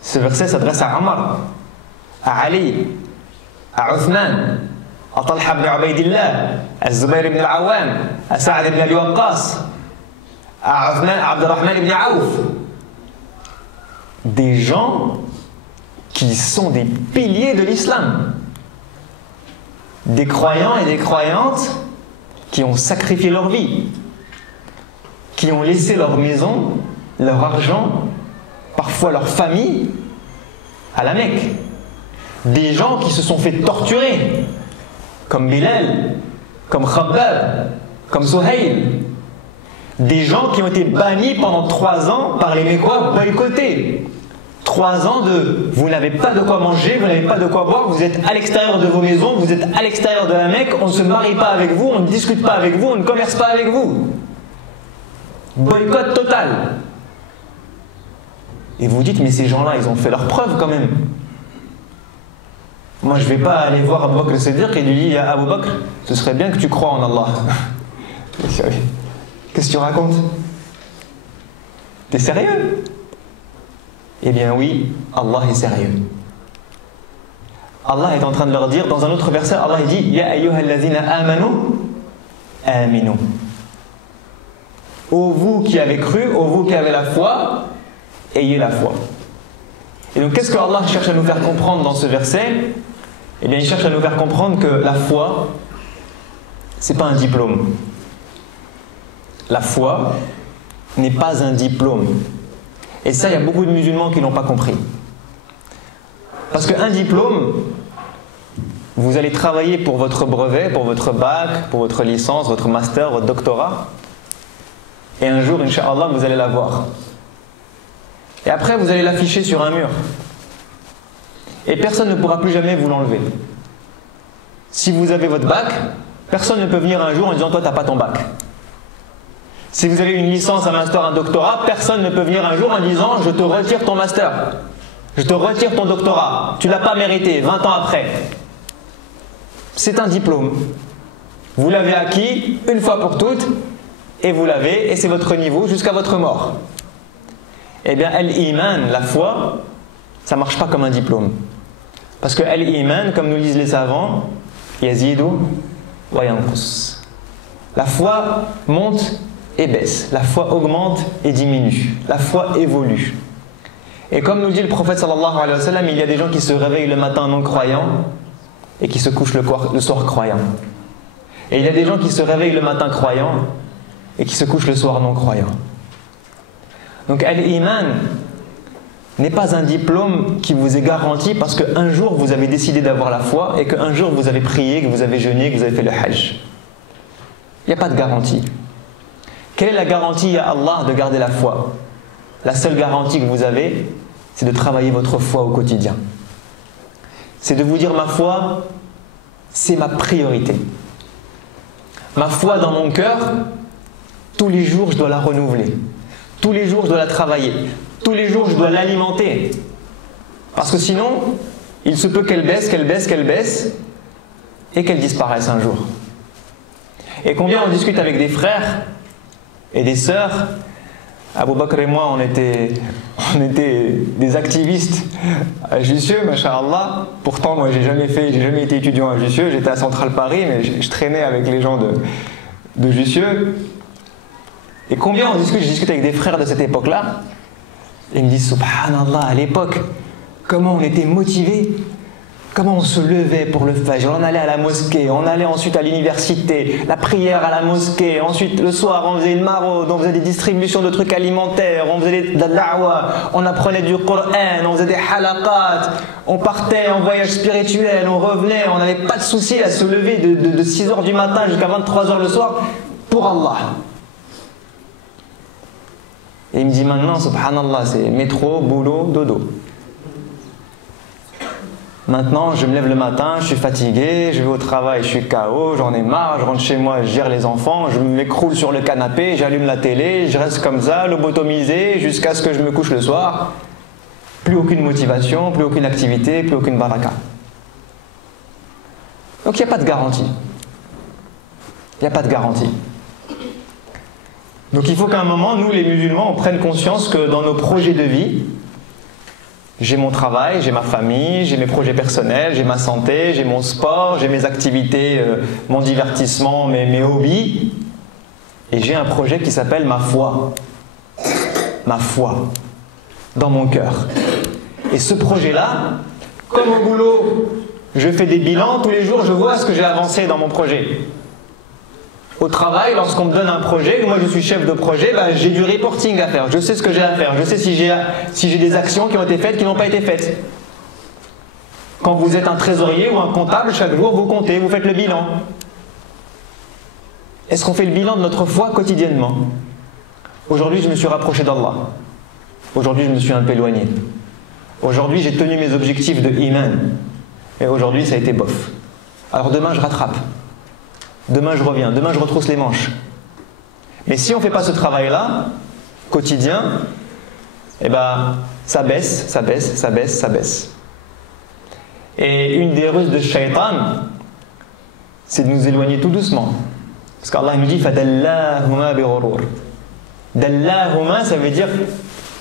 Ce verset s'adresse à Omar, à Ali, à Uthman, à Talha ibn Ubaydillah, à Zubayr ibn al-Awwam, à Sa'ad ibn Abi Waqqas, à Uthman, à Abdurrahman ibn Auf. Des gens qui sont des piliers de l'islam. Des croyants et des croyantes qui ont sacrifié leur vie qui ont laissé leur maison, leur argent, parfois leur famille, à la Mecque. Des gens qui se sont fait torturer, comme Bilal, comme Khabbab, comme Suhail. Des gens qui ont été bannis pendant 3 ans par les Mécois, boycottés. 3 ans de vous n'avez pas de quoi manger, vous n'avez pas de quoi boire, vous êtes à l'extérieur de vos maisons, vous êtes à l'extérieur de la Mecque, on ne se marie pas avec vous, on ne discute pas avec vous, on ne commerce pas avec vous. Boycott total. Et vous dites, mais ces gens-là, ils ont fait leurs preuves quand même. Moi, je ne vais pas aller voir Abu Bakr al-Siddiq et lui dire, Abu Bakr, ce serait bien que tu crois en Allah. Qu'est-ce que tu racontes? T'es sérieux? Eh bien oui, Allah est sérieux. Allah est en train de leur dire, dans un autre verset, Allah dit, Ya ayyuhallazina amanu, aminu. Ô vous qui avez cru, ô vous qui avez la foi, ayez la foi. Et donc qu'est-ce que Allah cherche à nous faire comprendre dans ce verset? Eh bien il cherche à nous faire comprendre que la foi, c'est pas un diplôme. La foi n'est pas un diplôme. Et ça, il y a beaucoup de musulmans qui n'ont pas compris. Parce qu'un diplôme, vous allez travailler pour votre brevet, pour votre bac, pour votre licence, votre master, votre doctorat. Et un jour, Inch'Allah, vous allez l'avoir. Et après, vous allez l'afficher sur un mur. Et personne ne pourra plus jamais vous l'enlever. Si vous avez votre bac, personne ne peut venir un jour en disant « toi, tu n'as pas ton bac ». Si vous avez une licence, un master, un doctorat, personne ne peut venir un jour en disant « je te retire ton master, je te retire ton doctorat, tu ne l'as pas mérité, 20 ans après ». C'est un diplôme. Vous l'avez acquis une fois pour toutes, et vous l'avez, et c'est votre niveau jusqu'à votre mort. Eh bien, al-iman, la foi, ça ne marche pas comme un diplôme. Parce que al-iman, comme nous disent les savants, yazidu wa yanqus. La foi monte et baisse. La foi augmente et diminue. La foi évolue. Et comme nous dit le prophète sallallahu alayhi wa sallam, il y a des gens qui se réveillent le matin non croyants et qui se couchent le soir croyants. Et il y a des gens qui se réveillent le matin croyants et qui se couchent le soir non croyants. Donc al-iman n'est pas un diplôme qui vous est garanti parce qu'un jour vous avez décidé d'avoir la foi et qu'un jour vous avez prié, que vous avez jeûné, que vous avez fait le hajj. Il n'y a pas de garantie. Quelle est la garantie à Allah de garder la foi? La seule garantie que vous avez, c'est de travailler votre foi au quotidien. C'est de vous dire ma foi, c'est ma priorité. Ma foi dans mon cœur, tous les jours je dois la renouveler. Tous les jours je dois la travailler. Tous les jours je dois l'alimenter. Parce que sinon, il se peut qu'elle baisse, qu'elle baisse, qu'elle baisse et qu'elle disparaisse un jour. Et combien on discute avec des frères et des sœurs. Abu Bakr et moi, on était des activistes à Jussieu, masha'Allah. Pourtant, moi, j'ai jamais été étudiant à Jussieu. J'étais à Centrale Paris, mais je traînais avec les gens de Jussieu. Et combien on discute, je discute avec des frères de cette époque-là. Ils me disent, subhanallah, à l'époque, comment on était motivés. Comment on se levait pour le fajr, on allait à la mosquée, on allait ensuite à l'université, la prière à la mosquée, ensuite le soir on faisait une maraude, on faisait des distributions de trucs alimentaires, on faisait de la da'wa, on apprenait du Coran, on faisait des halaqat, on partait en voyage spirituel, on revenait, on n'avait pas de souci à se lever de 6 h du matin jusqu'à 23 h le soir pour Allah. Et il me dit maintenant, subhanallah, c'est métro, boulot, dodo. Maintenant, je me lève le matin, je suis fatigué, je vais au travail, je suis KO, j'en ai marre, je rentre chez moi, je gère les enfants, je m'écroule sur le canapé, j'allume la télé, je reste comme ça, lobotomisé, jusqu'à ce que je me couche le soir. Plus aucune motivation, plus aucune activité, plus aucune baraka. Donc il n'y a pas de garantie. Il n'y a pas de garantie. Donc il faut qu'à un moment, nous les musulmans, on prenne conscience que dans nos projets de vie, j'ai mon travail, j'ai ma famille, j'ai mes projets personnels, j'ai ma santé, j'ai mon sport, j'ai mes activités, mon divertissement, mes hobbies. Et j'ai un projet qui s'appelle ma foi. Ma foi. Dans mon cœur. Et ce projet-là, comme au boulot, je fais des bilans tous les jours, je vois ce que j'ai avancé dans mon projet. Au travail, lorsqu'on me donne un projet, moi je suis chef de projet, ben, j'ai du reporting à faire. Je sais ce que j'ai à faire. Je sais si j'ai des actions qui ont été faites, qui n'ont pas été faites. Quand vous êtes un trésorier ou un comptable, chaque jour vous comptez, vous faites le bilan. Est-ce qu'on fait le bilan de notre foi quotidiennement? Aujourd'hui, je me suis rapproché d'Allah. Aujourd'hui, je me suis un peu éloigné. Aujourd'hui, j'ai tenu mes objectifs de iman. Et aujourd'hui, ça a été bof. Alors demain, je rattrape. Demain, je reviens. Demain, je retrousse les manches. Mais si on ne fait pas ce travail-là, quotidien, eh ben, ça baisse, ça baisse, ça baisse, ça baisse. Et une des ruses de Shaitan, c'est de nous éloigner tout doucement. Parce qu'Allah nous dit فَدَلَّاهُمَا بِغُرُورٍ. Dallahuma, ça veut dire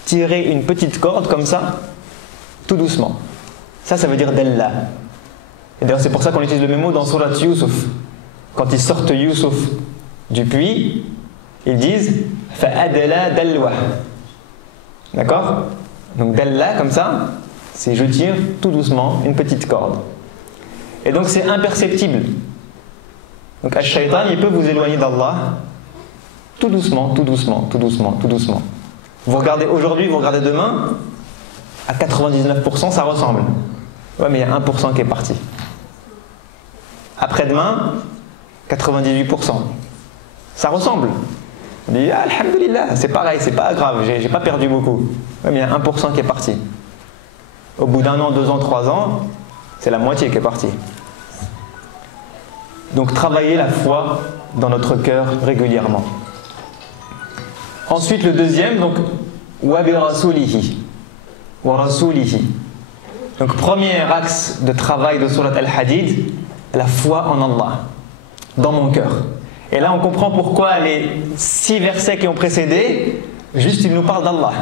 tirer une petite corde comme ça, tout doucement. Ça veut dire Dalla. Et d'ailleurs, c'est pour ça qu'on utilise le même mot dans Surat Yusuf. Quand ils sortent Yusuf du puits, ils disent Fa'adala dalwa. D'accord? Donc Dalla, comme ça, c'est je tire tout doucement une petite corde. Et donc c'est imperceptible. Donc Ash-Shaytan, il peut vous éloigner d'Allah tout doucement, tout doucement, tout doucement, tout doucement. Vous regardez aujourd'hui, vous regardez demain, à 99% ça ressemble. Ouais, mais il y a 1% qui est parti. Après-demain, 98%. Ça ressemble. On dit, ah, alhamdulillah, c'est pareil, c'est pas grave, j'ai pas perdu beaucoup. Ouais, mais il y a 1% qui est parti. Au bout d'un an, 2 ans, 3 ans, c'est la moitié qui est partie. Donc travailler la foi dans notre cœur régulièrement. Ensuite, le deuxième, donc, wa bi rasulihi. Wa rasulihi. Donc, premier axe de travail de Surat Al-Hadid, la foi en Allah, dans mon cœur. Et là, on comprend pourquoi les 6 versets qui ont précédé, juste, ils nous parlent d'Allah.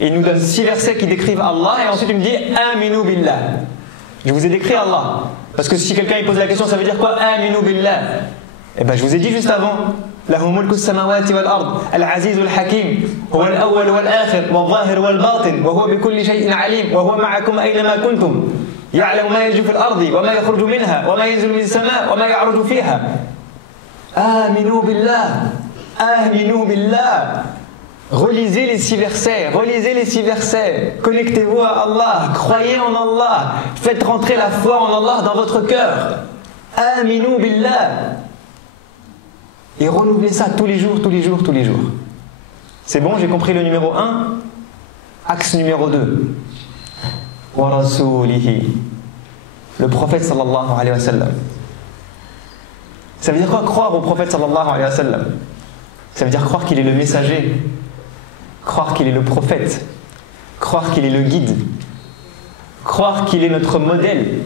Il nous donne 6 versets qui décrivent Allah, et ensuite, il me dit Aminu billah. Je vous ai décrit Allah. Parce que si quelqu'un pose la question, ça veut dire quoi? Aminu billah. Eh bien, je vous ai dit juste avant. له ملك السماوات والأرض العزيز الحكيم هو الأول والآخر والظاهر والباطن وهو بكل شيء عليم وهو معكم أينما كنتم يعلم ما يلج في الأرض وما يخرج منها وما ينزل من السماء وما يعرج فيها آمنوا بالله آمنوا بالله. Relisez les 6 versets, relisez les 6 versets, connectez-vous à Allah, croyez en Allah, faites rentrer la foi en Allah dans votre cœur. Aminu billah. Et renouvelez ça tous les jours, tous les jours, tous les jours. C'est bon, j'ai compris le numéro 1. Axe numéro 2. Wa rasulihi. Le prophète sallallahu alayhi wa sallam. Ça veut dire quoi croire au prophète sallallahu alayhi wa sallam? Ça veut dire croire qu'il est le messager, croire qu'il est le prophète, croire qu'il est le guide, croire qu'il est notre modèle.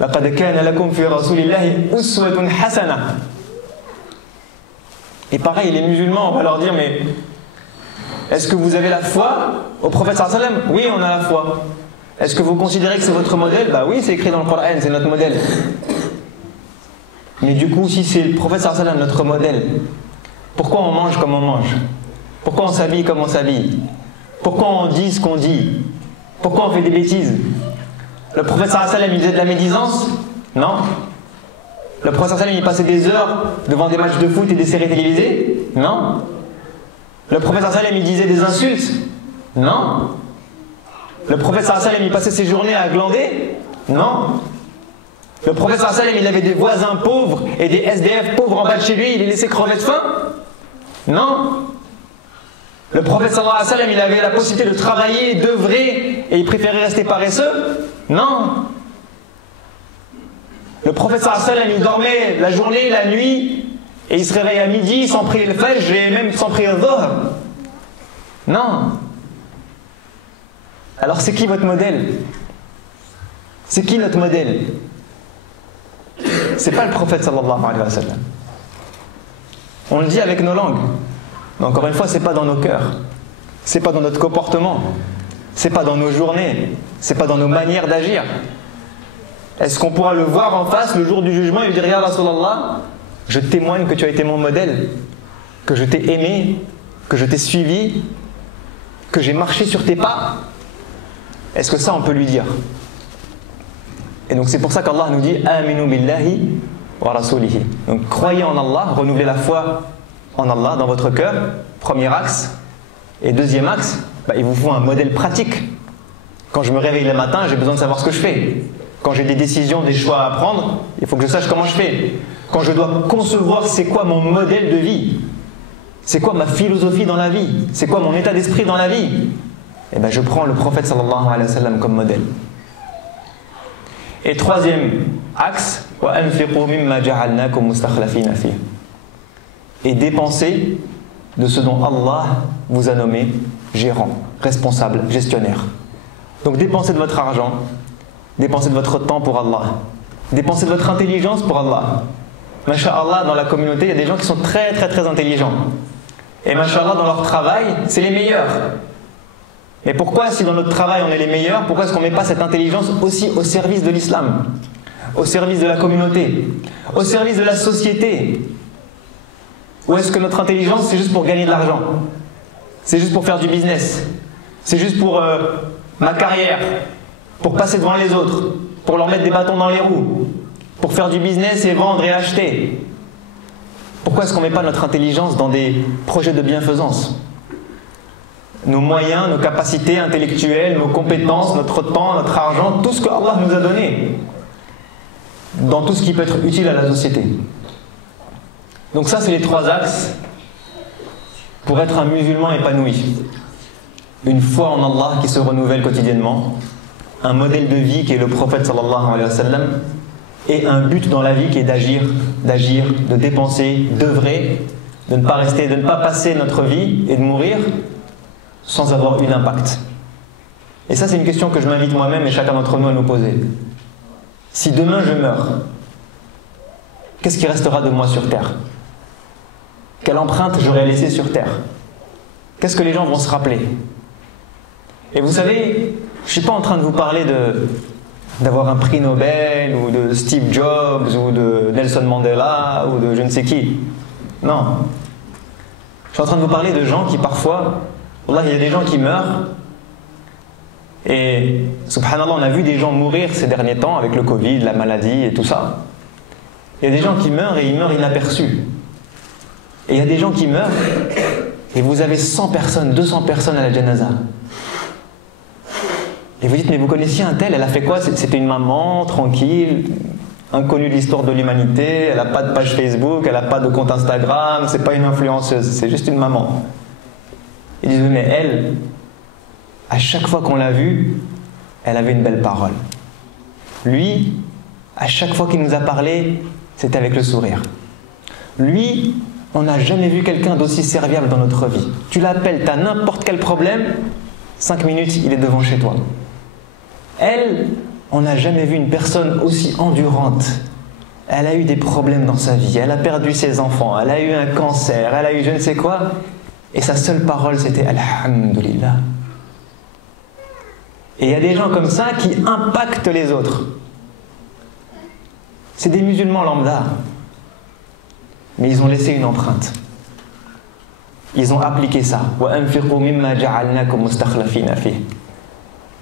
لَقَدْ كَانَ لَكُمْ فِي رَسُولِ اللَّهِ أُسْوَةٌ حَسَنَةٌ. Et pareil, les musulmans, on va leur dire, mais est-ce que vous avez la foi au prophète sallallahu alayhi wa sallam? Oui, on a la foi. Est-ce que vous considérez que c'est votre modèle? Bah oui, c'est écrit dans le Coran, c'est notre modèle. Mais du coup, si c'est le prophète sallallahu alayhi wa sallam notre modèle, pourquoi on mange comme on mange? Pourquoi on s'habille comme on s'habille? Pourquoi on dit ce qu'on dit? Pourquoi on fait des bêtises? Le prophète sallallahu alayhi wa sallam, il faisait de la médisance? Non. Le prophète sallallahu alayhi wa sallam, il passait des heures devant des matchs de foot et des séries télévisées? Non. Le prophète sallallahu alayhi wa sallam, il disait des insultes? Non. Le prophète sallallahu alayhi wa sallam, il passait ses journées à glander? Non. Le prophète sallallahu alayhi wa sallam, il avait des voisins pauvres et des SDF pauvres en bas de chez lui, il les laissait crever de faim? Non. Le prophète sallallahu alayhi wa sallam, il avait la possibilité de travailler, d'œuvrer et il préférait rester paresseux? Non. Le prophète sallallahu alayhi wa sallam, il dormait la journée, la nuit et il se réveillait à midi sans prier le fajr et même sans prier le dhuhr? Non. Alors c'est qui votre modèle? C'est qui notre modèle? C'est pas le prophète sallallahu alayhi wa sallam. On le dit avec nos langues. Mais encore une fois, c'est pas dans nos cœurs. C'est pas dans notre comportement. C'est pas dans nos journées. C'est pas dans nos manières d'agir. Est-ce qu'on pourra le voir en face le jour du jugement et lui dire Ya Rasulallah, je témoigne que tu as été mon modèle, que je t'ai aimé, que je t'ai suivi, que j'ai marché sur tes pas? Est-ce que ça on peut lui dire? Et donc c'est pour ça qu'Allah nous dit Aminu billahi wa rasulihi. Donc croyez en Allah, renouvelez la foi en Allah dans votre cœur, premier axe. Et deuxième axe, il vous faut un modèle pratique. Quand je me réveille le matin, j'ai besoin de savoir ce que je fais. Quand j'ai des décisions, des choix à prendre, il faut que je sache comment je fais. Quand je dois concevoir c'est quoi mon modèle de vie, c'est quoi ma philosophie dans la vie, c'est quoi mon état d'esprit dans la vie, et bien je prends le prophète sallallahu alayhi wa sallam comme modèle. Et troisième axe, et dépensez de ce dont Allah vous a nommé gérant, responsable, gestionnaire. Donc dépensez de votre argent, dépensez de votre temps pour Allah, dépensez de votre intelligence pour Allah. Masha'Allah, dans la communauté, il y a des gens qui sont très intelligents. Et Masha'Allah, dans leur travail, c'est les meilleurs. Mais pourquoi, si dans notre travail on est les meilleurs, pourquoi est-ce qu'on ne met pas cette intelligence aussi au service de l'islam, au service de la communauté, au service de la société? Ou est-ce que notre intelligence, c'est juste pour gagner de l'argent? C'est juste pour faire du business? C'est juste pour ma carrière? Pour passer devant les autres? Pour leur mettre des bâtons dans les roues? Pour faire du business et vendre et acheter? Pourquoi est-ce qu'on ne met pas notre intelligence dans des projets de bienfaisance? Nos moyens, nos capacités intellectuelles, nos compétences, notre temps, notre argent, tout ce que Allah nous a donné, dans tout ce qui peut être utile à la société. Donc ça, c'est les trois axes pour être un musulman épanoui. Une foi en Allah qui se renouvelle quotidiennement, un modèle de vie qui est le prophète sallallahu alayhi wa sallam, et un but dans la vie qui est d'agir, de dépenser, d'œuvrer, de ne pas rester, de ne pas passer notre vie et de mourir sans avoir eu d'impact. Et ça, c'est une question que je m'invite moi-même et chacun d'entre nous à nous poser. Si demain je meurs, qu'est-ce qui restera de moi sur terre? Quelle empreinte j'aurai laissée sur terre? Qu'est-ce que les gens vont se rappeler? Et vous savez, je ne suis pas en train de vous parler d'avoir un prix Nobel, ou de Steve Jobs, ou de Nelson Mandela, ou de je ne sais qui. Non. Je suis en train de vous parler de gens qui parfois, wallah, il y a des gens qui meurent, et subhanallah, on a vu des gens mourir ces derniers temps avec le Covid, la maladie et tout ça. Il y a des gens qui meurent et ils meurent inaperçus. Et il y a des gens qui meurent et vous avez 100 personnes, 200 personnes à la janaza. Et vous dites, mais vous connaissiez un tel, elle a fait quoi? C'était une maman, tranquille, inconnue de l'histoire de l'humanité, elle n'a pas de page Facebook, elle n'a pas de compte Instagram, c'est pas une influenceuse, c'est juste une maman. Ils disent, oui, mais elle, à chaque fois qu'on l'a vue, elle avait une belle parole. Lui, à chaque fois qu'il nous a parlé, c'était avec le sourire. Lui, on n'a jamais vu quelqu'un d'aussi serviable dans notre vie. Tu l'appelles, tu as n'importe quel problème, 5 minutes, il est devant chez toi. Elle, on n'a jamais vu une personne aussi endurante. Elle a eu des problèmes dans sa vie, elle a perdu ses enfants, elle a eu un cancer, elle a eu je ne sais quoi, et sa seule parole c'était Alhamdulillah. Et il y a des gens comme ça qui impactent les autres. C'est des musulmans lambda, mais ils ont laissé une empreinte. Ils ont appliqué ça.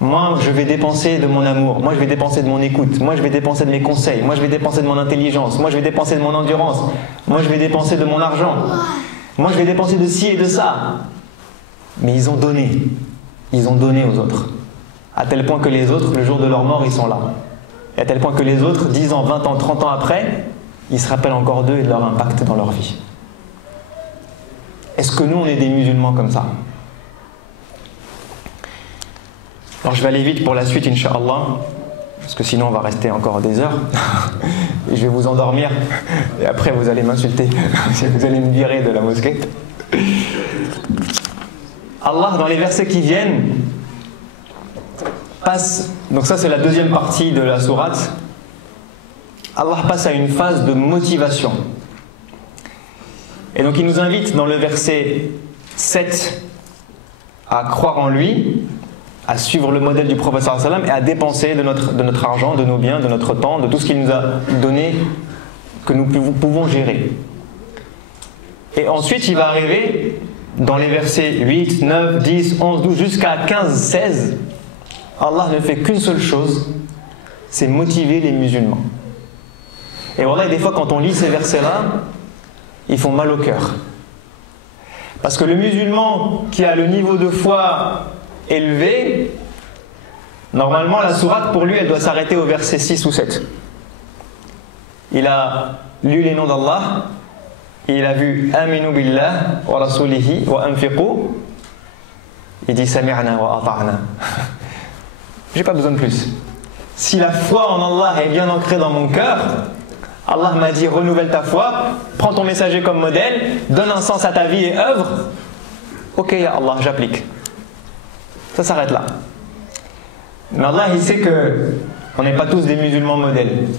Moi, je vais dépenser de mon amour. Moi, je vais dépenser de mon écoute. Moi, je vais dépenser de mes conseils. Moi, je vais dépenser de mon intelligence. Moi, je vais dépenser de mon endurance. Moi, je vais dépenser de mon argent. Moi, je vais dépenser de ci et de ça. Mais ils ont donné. Ils ont donné aux autres. À tel point que les autres, le jour de leur mort, ils sont là. Et à tel point que les autres, 10 ans, 20 ans, 30 ans après, ils se rappellent encore d'eux et de leur impact dans leur vie. Est-ce que nous, on est des musulmans comme ça? Alors je vais aller vite pour la suite, Inch'Allah, parce que sinon on va rester encore des heures. Et je vais vous endormir, et après vous allez m'insulter, vous allez me virer de la mosquée. Allah, dans les versets qui viennent, passe, donc ça c'est la deuxième partie de la sourate, Allah passe à une phase de motivation. Et donc il nous invite dans le verset 7 à croire en lui, à suivre le modèle du prophète sallallahu alayhi wa sallam et à dépenser de notre argent, de nos biens, de notre temps, de tout ce qu'il nous a donné, que nous pouvons gérer. Et ensuite il va arriver dans les versets 8, 9, 10, 11, 12 jusqu'à 15, 16. Allah ne fait qu'une seule chose, c'est motiver les musulmans. Et voilà, des fois quand on lit ces versets-là, ils font mal au cœur. Parce que le musulman qui a le niveau de foi élevé, normalement la sourate pour lui elle doit s'arrêter au verset 6 ou 7. Il a lu les noms d'Allah, il a vu Aminu billah wa rasulihi wa anfiqu, il dit Sami'na wa ata'na. J'ai pas besoin de plus. Si la foi en Allah est bien ancrée dans mon cœur, Allah m'a dit renouvelle ta foi, prends ton messager comme modèle, donne un sens à ta vie et œuvre. Ok, ya Allah, j'applique. Ça s'arrête là. Mais Allah, il sait que on n'est pas tous des musulmans modèles.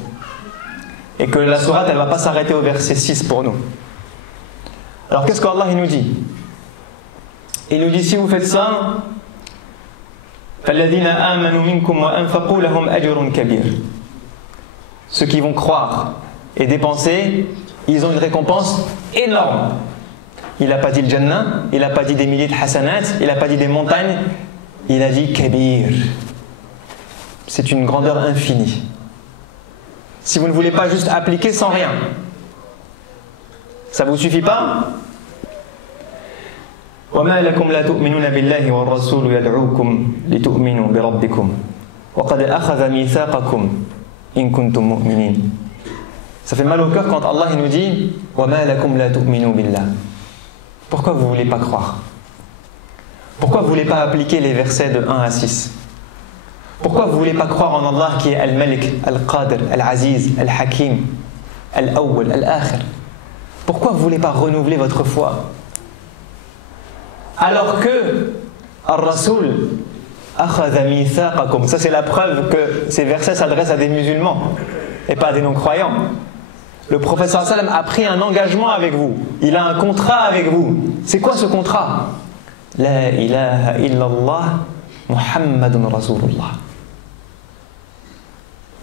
Et que la sourate, elle ne va pas s'arrêter au verset 6 pour nous. Alors qu'est-ce qu'Allah il nous dit? Il nous dit si vous faites ça, ceux qui vont croire et dépenser, ils ont une récompense énorme. Il n'a pas dit le Jannah, il n'a pas dit des milliers de hasanat, il n'a pas dit des montagnes, il a dit kabir. C'est une grandeur infinie. Si vous ne voulez pas juste appliquer sans rien, ça ne vous suffit pas? وما لكم لا تؤمنون بالله والرسول يدعوكم لتؤمنوا بربكم وقد أخذ ميثاقكم إن كنتم مؤمنين. Ça fait mal au cœur quand Allah il nous dit وما لكم لا تؤمنوا بالله. Pourquoi vous ne voulez pas croire? Pourquoi vous ne voulez pas appliquer les versets de 1 à 6? Pourquoi vous ne voulez pas croire en Allah qui est Al-Malik, Al-Qadir, Al-Aziz, Al-Hakim, Al-Awwal, Al-Akhir? Pourquoi vous ne voulez pas renouveler votre foi? Alors que Ar-Rasul akhadha mithaqakum, ça c'est la preuve que ces versets s'adressent à des musulmans et pas à des non-croyants. Le prophète sallallahu alayhi wa sallam a pris un engagement avec vous. Il a un contrat avec vous. C'est quoi ce contrat? La ilaha illallah Muhammadun Rasulullah.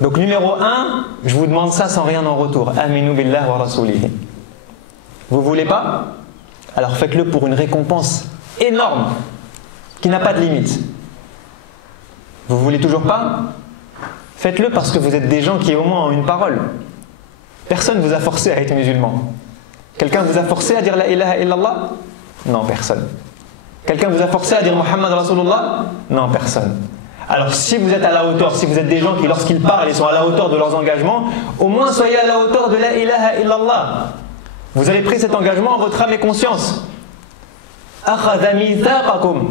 Donc numéro 1, je vous demande ça sans rien en retour. Aminu billah wa rasulihi. Vous voulez pas? Alors faites-le pour une récompense énorme qui n'a pas de limite. Vous voulez toujours pas? Faites-le parce que vous êtes des gens qui au moins ont une parole. Personne ne vous a forcé à être musulman. Quelqu'un vous a forcé à dire la ilaha illallah? Non, personne. Quelqu'un vous a forcé à dire Muhammad Rasulullah? Non, personne. Alors si vous êtes à la hauteur, si vous êtes des gens qui lorsqu'ils parlent, ils sont à la hauteur de leurs engagements, au moins soyez à la hauteur de la ilaha illallah. Vous avez pris cet engagement en votre âme et conscience. Akhadha mithaqakum.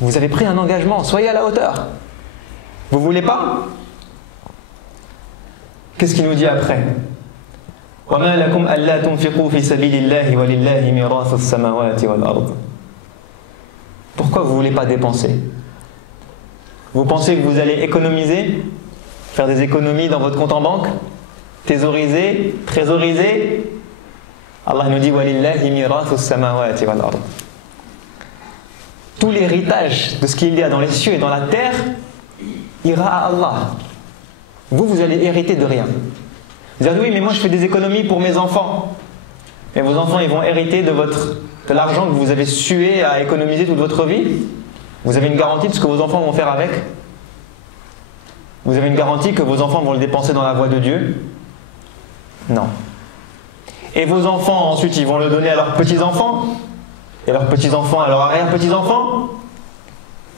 Vous avez pris un engagement, soyez à la hauteur. Vous voulez pas? Qu'est-ce qu'il nous dit après? وَمَا لَكُمْ أَلَّا تُنْفِقُوا فِي سَبِيلِ اللَّهِ وَلِلَّهِ مِيرَاثُ السَّمَاوَاتِ وَالْأَرْضِ. Pourquoi vous ne voulez pas dépenser? Vous pensez que vous allez économiser, faire des économies dans votre compte en banque, thésauriser, trésoriser? Allah nous dit وَلِلَّهِ مِيرَاثُ السَّمَاوَاتِ وَالْأَرْضِ. Tout l'héritage de ce qu'il y a dans les cieux et dans la terre ira à Allah. Vous allez hériter de rien. Vous allez dire oui, mais moi je fais des économies pour mes enfants. Mais vos enfants, ils vont hériter de l'argent que vous avez sué à économiser toute votre vie. Vous avez une garantie de ce que vos enfants vont faire avec? Vous avez une garantie que vos enfants vont le dépenser dans la voie de Dieu? Non. Et vos enfants, ensuite, ils vont le donner à leurs petits-enfants, et leurs petits-enfants à leurs arrière-petits-enfants,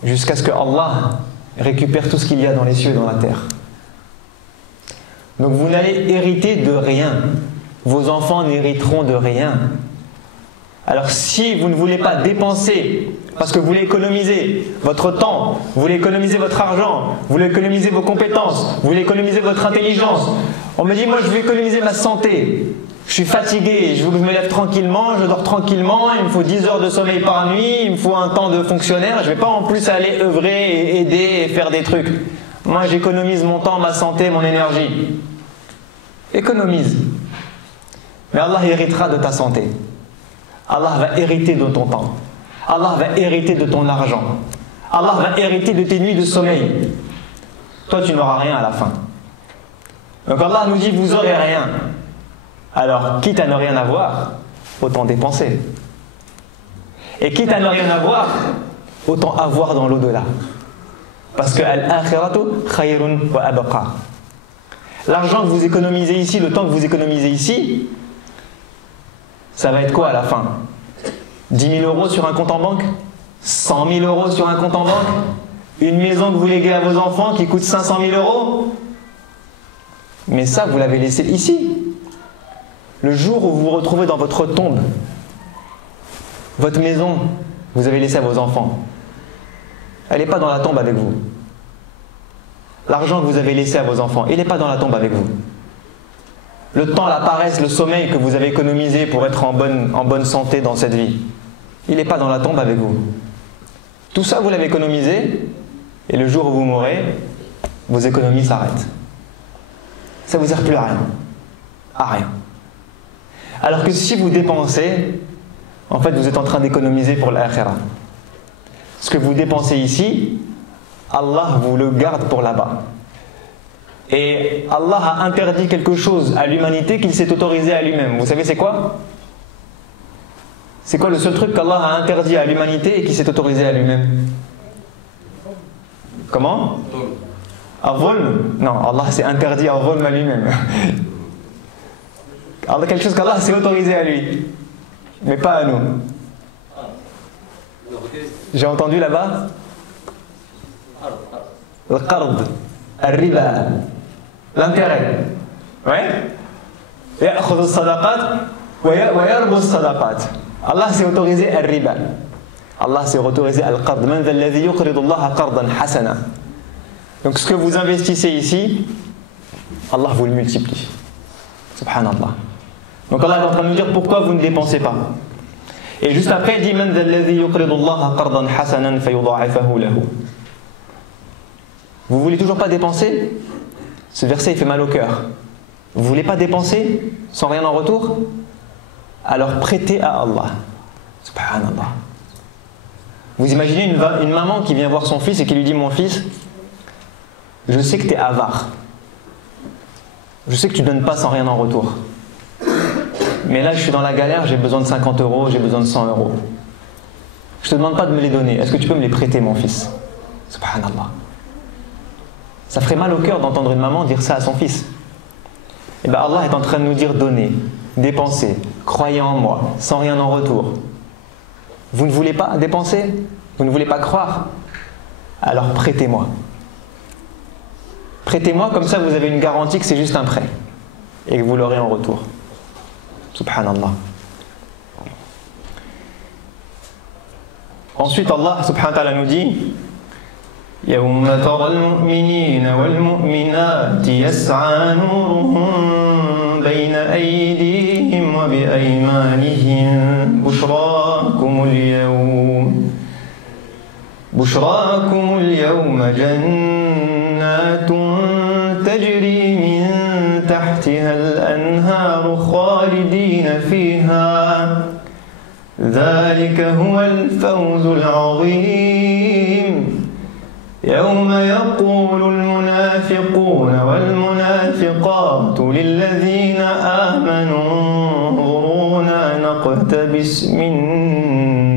jusqu'à ce que Allah récupère tout ce qu'il y a dans les cieux et dans la terre. Donc vous n'allez hériter de rien. Vos enfants n'hériteront de rien. Alors si vous ne voulez pas dépenser, parce que vous voulez économiser votre temps, vous voulez économiser votre argent, vous voulez économiser vos compétences, vous voulez économiser votre intelligence. On me dit, moi je veux économiser ma santé. Je suis fatigué, je veux que je me lève tranquillement, je dors tranquillement, il me faut 10 heures de sommeil par nuit, il me faut un temps de fonctionnaire, je ne vais pas en plus aller œuvrer et aider et faire des trucs. Moi j'économise mon temps, ma santé, mon énergie. Économise. Mais Allah héritera de ta santé. Allah va hériter de ton temps. Allah va hériter de ton argent. Allah va hériter de tes nuits de sommeil. Toi tu n'auras rien à la fin. Donc Allah nous dit vous n'aurez rien. Alors quitte à ne rien avoir, autant dépenser. Et quitte à ne rien avoir, autant avoir dans l'au-delà. Parce que al-akhiratu khayrun wa abqa. L'argent que vous économisez ici, le temps que vous économisez ici, ça va être quoi à la fin? 10 000 euros sur un compte en banque? 100 000 euros sur un compte en banque? Une maison que vous léguez à vos enfants qui coûte 500 000 euros? Mais ça, vous l'avez laissé ici. Le jour où vous vous retrouvez dans votre tombe, votre maison, vous avez laissé à vos enfants, elle n'est pas dans la tombe avec vous. L'argent que vous avez laissé à vos enfants, il n'est pas dans la tombe avec vous. Le temps, la paresse, le sommeil que vous avez économisé pour être en bonne santé dans cette vie, il n'est pas dans la tombe avec vous. Tout ça, vous l'avez économisé, et le jour où vous mourrez, vos économies s'arrêtent. Ça ne vous sert plus à rien. À rien. Alors que si vous dépensez, en fait, vous êtes en train d'économiser pour l'akhira. Ce que vous dépensez ici, Allah vous le garde pour là-bas. Et Allah a interdit quelque chose à l'humanité qu'il s'est autorisé à lui-même. Vous savez c'est quoi? C'est quoi le seul truc qu'Allah a interdit à l'humanité et qu'il s'est autorisé à lui-même? Comment? Al-Zulm? Non, Allah s'est interdit Al-Zulm à lui-même. Quelque chose qu'Allah s'est autorisé à lui, mais pas à nous. J'ai entendu là-bas Al-Qard, Al-Riba, l'intérêt. Ouais? Ya'khudhu as-sadaqat wa yarbu as-sadaqat. Allah s'est autorisé Al-Riba. Allah s'est autorisé Al-Qard. Man dha alladhi yuqridu Allah qardan hasana. Donc ce que vous investissez ici, Allah vous le multiplie. Subhanallah. Donc Allah est en train de nous dire pourquoi vous ne dépensez pas. Et juste après, il dit Man dha alladhi yuqridu Allah qardan hasanan fayudha'ifahu lahu. Vous voulez toujours pas dépenser? Ce verset il fait mal au cœur. Vous voulez pas dépenser sans rien en retour? Alors prêtez à Allah. Subhanallah. Vous imaginez une maman qui vient voir son fils et qui lui dit mon fils, je sais que tu es avare. Je sais que tu ne donnes pas sans rien en retour. Mais là je suis dans la galère, j'ai besoin de 50 euros, j'ai besoin de 100 euros. Je ne te demande pas de me les donner. Est-ce que tu peux me les prêter mon fils? Subhanallah. Ça ferait mal au cœur d'entendre une maman dire ça à son fils. Et bien Allah est en train de nous dire donnez, dépensez, croyez en moi, sans rien en retour. Vous ne voulez pas dépenser? Vous ne voulez pas croire? Alors prêtez-moi. Prêtez-moi, comme ça vous avez une garantie que c'est juste un prêt. Et que vous l'aurez en retour. Subhanallah. Ensuite Allah subhanahu wa ta'ala nous dit يوم ترى المؤمنين والمؤمنات يسعى نورهم بين أيديهم وبأيمانهم بشراكم اليوم جنات تجري من تحتها الأنهار خالدين فيها ذلك هو الفوز العظيم يوم يقول المنافقون والمنافقات للذين آمنوا انظرونا نقتبس من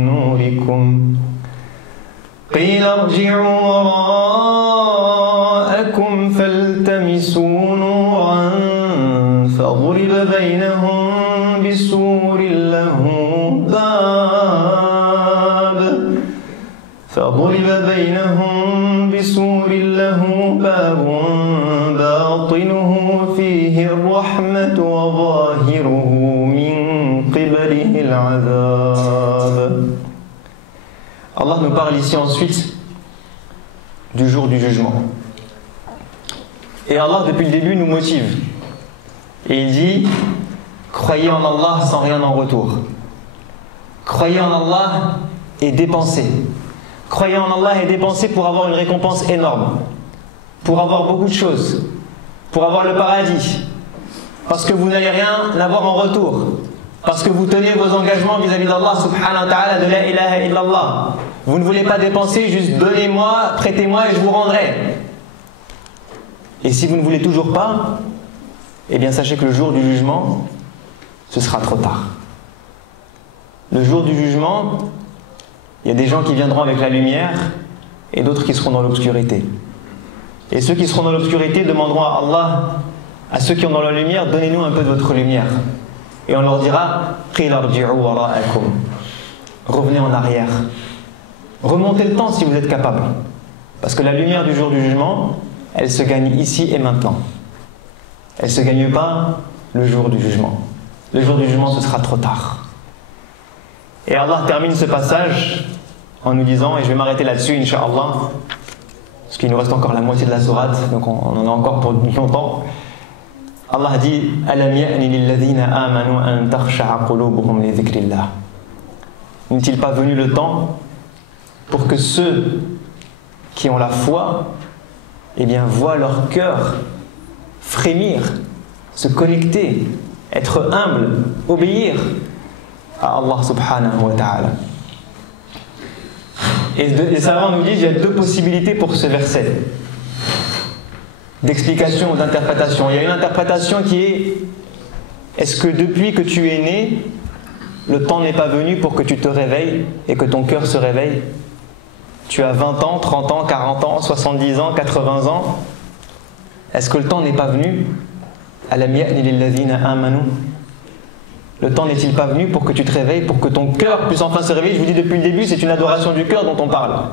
نوركم قيل ارجعوا وراءكم فالتمسوا نورا فضرب بينهم بسور له باب باطنه فيه الرحمة وظاهره من قبله العذاب. Allah nous parle ici ensuite du jour du jugement. Et Allah depuis le début nous motive. Et il dit croyez en Allah sans rien en retour. Croyez en Allah et dépensez. Croyez en Allah et dépensez pour avoir une récompense énorme, pour avoir beaucoup de choses, pour avoir le paradis, parce que vous n'allez rien avoir en retour, parce que vous tenez vos engagements vis-à-vis d'Allah subhanahu wa ta'ala de la ilaha illallah. Vous ne voulez pas dépenser, juste donnez-moi, prêtez-moi et je vous rendrai. Et si vous ne voulez toujours pas, eh bien sachez que le jour du jugement, ce sera trop tard. Le jour du jugement, il y a des gens qui viendront avec la lumière et d'autres qui seront dans l'obscurité. Et ceux qui seront dans l'obscurité demanderont à Allah à ceux qui ont dans la lumière, donnez-nous un peu de votre lumière. Et on leur dira, revenez en arrière. Remontez le temps si vous êtes capable. Parce que la lumière du jour du jugement, elle se gagne ici et maintenant. Elle ne se gagne pas le jour du jugement. Le jour du jugement, ce sera trop tard. Et Allah termine ce passage en nous disant, et je vais m'arrêter là-dessus, Inch'Allah, parce qu'il nous reste encore la moitié de la sourate, donc on en a encore pour longtemps. Allah dit, Alam ya'ni lilladhina amanu an takhsha'a qulubuhum li dhikrillah. N'est-il pas venu le temps pour que ceux qui ont la foi, eh bien, voient leur cœur frémir, se connecter, être humble, obéir à Allah subhanahu wa ta'ala. Et les savants nous disent qu'il y a deux possibilités pour ce verset d'explication ou d'interprétation. Il y a une interprétation qui est: est-ce que depuis que tu es né, le temps n'est pas venu pour que tu te réveilles et que ton cœur se réveille? Tu as 20 ans, 30 ans, 40 ans, 70 ans, 80 ans. Est-ce que le temps n'est pas venu? Alam ya'ni lilladhina amanu. Le temps n'est-il pas venu pour que tu te réveilles, pour que ton cœur puisse enfin se réveiller? Je vous dis depuis le début, c'est une adoration du cœur dont on parle.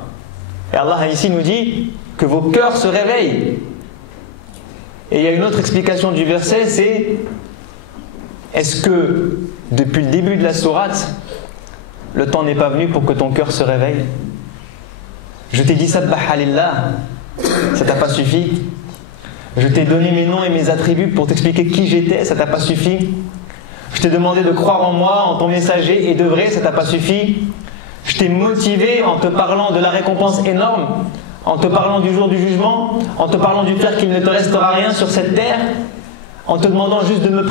Et Allah ici nous dit que vos cœurs se réveillent. Et il y a une autre explication du verset, c'est: est-ce que depuis le début de la sourate, le temps n'est pas venu pour que ton cœur se réveille? Je t'ai dit Sabbaha lillah, ça t'a pas suffi? Je t'ai donné mes noms et mes attributs pour t'expliquer qui j'étais, ça t'a pas suffi? Je t'ai demandé de croire en moi, en ton messager et d'œuvrer, ça t'a pas suffi? Je t'ai motivé en te parlant de la récompense énorme, en te parlant du jour du jugement, en te parlant du fait qu'il ne te restera rien sur cette terre, en te demandant juste de me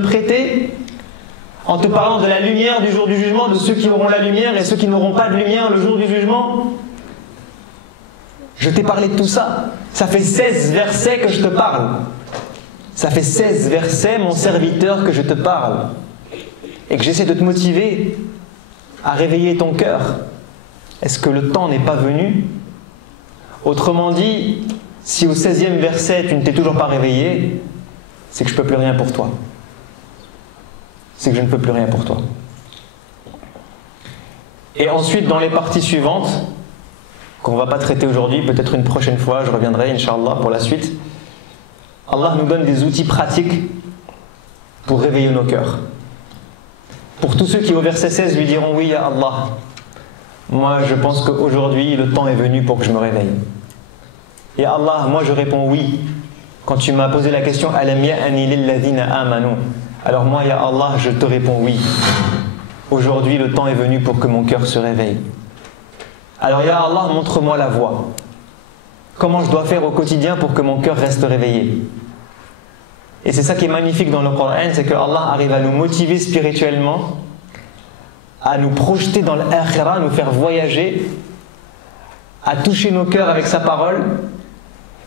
prêter, en te parlant de la lumière du jour du jugement, de ceux qui auront la lumière et ceux qui n'auront pas de lumière le jour du jugement. Je t'ai parlé de tout ça. Ça fait 16 versets que je te parle. Ça fait 16 versets, mon serviteur, que je te parle. Et que j'essaie de te motiver à réveiller ton cœur. Est-ce que le temps n'est pas venu? Autrement dit, si au 16e verset tu ne t'es toujours pas réveillé, c'est que je ne peux plus rien pour toi. C'est que je ne peux plus rien pour toi. Et ensuite, dans les parties suivantes, qu'on ne va pas traiter aujourd'hui, peut-être une prochaine fois, je reviendrai, Inch'Allah, pour la suite. Allah nous donne des outils pratiques pour réveiller nos cœurs. Pour tous ceux qui, au verset 16, lui diront: oui, ya Allah, moi je pense qu'aujourd'hui, le temps est venu pour que je me réveille. Et Allah, moi je réponds oui. Quand tu m'as posé la question, Alam ya'ni lilladhina amanu, alors moi, ya Allah, je te réponds oui. Aujourd'hui, le temps est venu pour que mon cœur se réveille. Alors, ya Allah, montre-moi la voie. Comment je dois faire au quotidien pour que mon cœur reste réveillé? Et c'est ça qui est magnifique dans le Coran, c'est que Allah arrive à nous motiver spirituellement, à nous projeter dans l'akhira, à nous faire voyager, à toucher nos cœurs avec sa parole,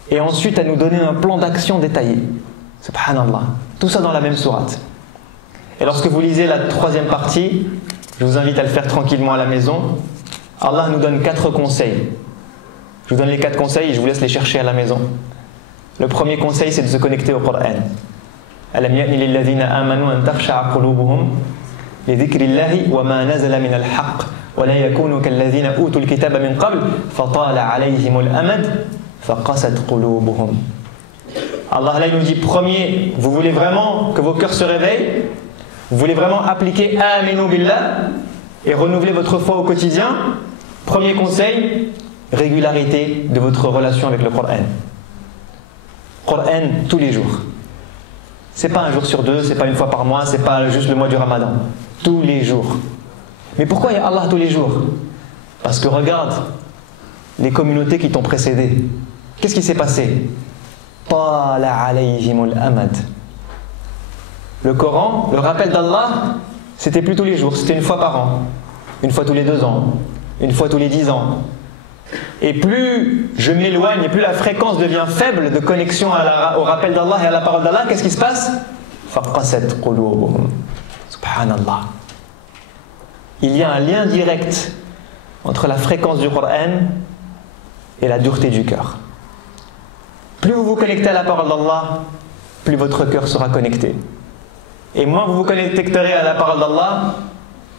et ensuite à nous donner un plan d'action détaillé. Subhanallah. Tout ça dans la même sourate. Et lorsque vous lisez la 3e partie, je vous invite à le faire tranquillement à la maison. Allah nous donne 4 conseils. Je vous donne les 4 conseils et je vous laisse les chercher à la maison. Le premier conseil, c'est de se connecter au Coran. Alam ya'ni lilladhina amanu an takhsha'a qulubuhum li dhikrillahi wa ma nazala min al-haqq wa la yakunu kalladhina utul kitaba min qabl fatala alayhimul amad faqasat qulubuhum. Allah là, il nous dit: premier, vous voulez vraiment que vos cœurs se réveillent? Vous voulez vraiment appliquer Aminu Billah et renouveler votre foi au quotidien? Premier conseil, régularité de votre relation avec le Coran. Coran tous les jours. C'est pas un jour sur deux, c'est pas une fois par mois, c'est pas juste le mois du Ramadan. Tous les jours. Mais pourquoi il y a Allah tous les jours? Parce que regarde les communautés qui t'ont précédé. Qu'est-ce qui s'est passé? Tala alayhimul amad. Le Coran, le rappel d'Allah, c'était plus tous les jours, c'était une fois par an, une fois tous les 2 ans, une fois tous les 10 ans. Et plus je m'éloigne, et plus la fréquence devient faible de connexion au rappel d'Allah et à la parole d'Allah, qu'est-ce qui se passe? Faqasat qulubuhum. Subhanallah. Il y a un lien direct entre la fréquence du Coran et la dureté du cœur. Plus vous vous connectez à la parole d'Allah, plus votre cœur sera connecté. Et moins vous vous connecterez à la parole d'Allah,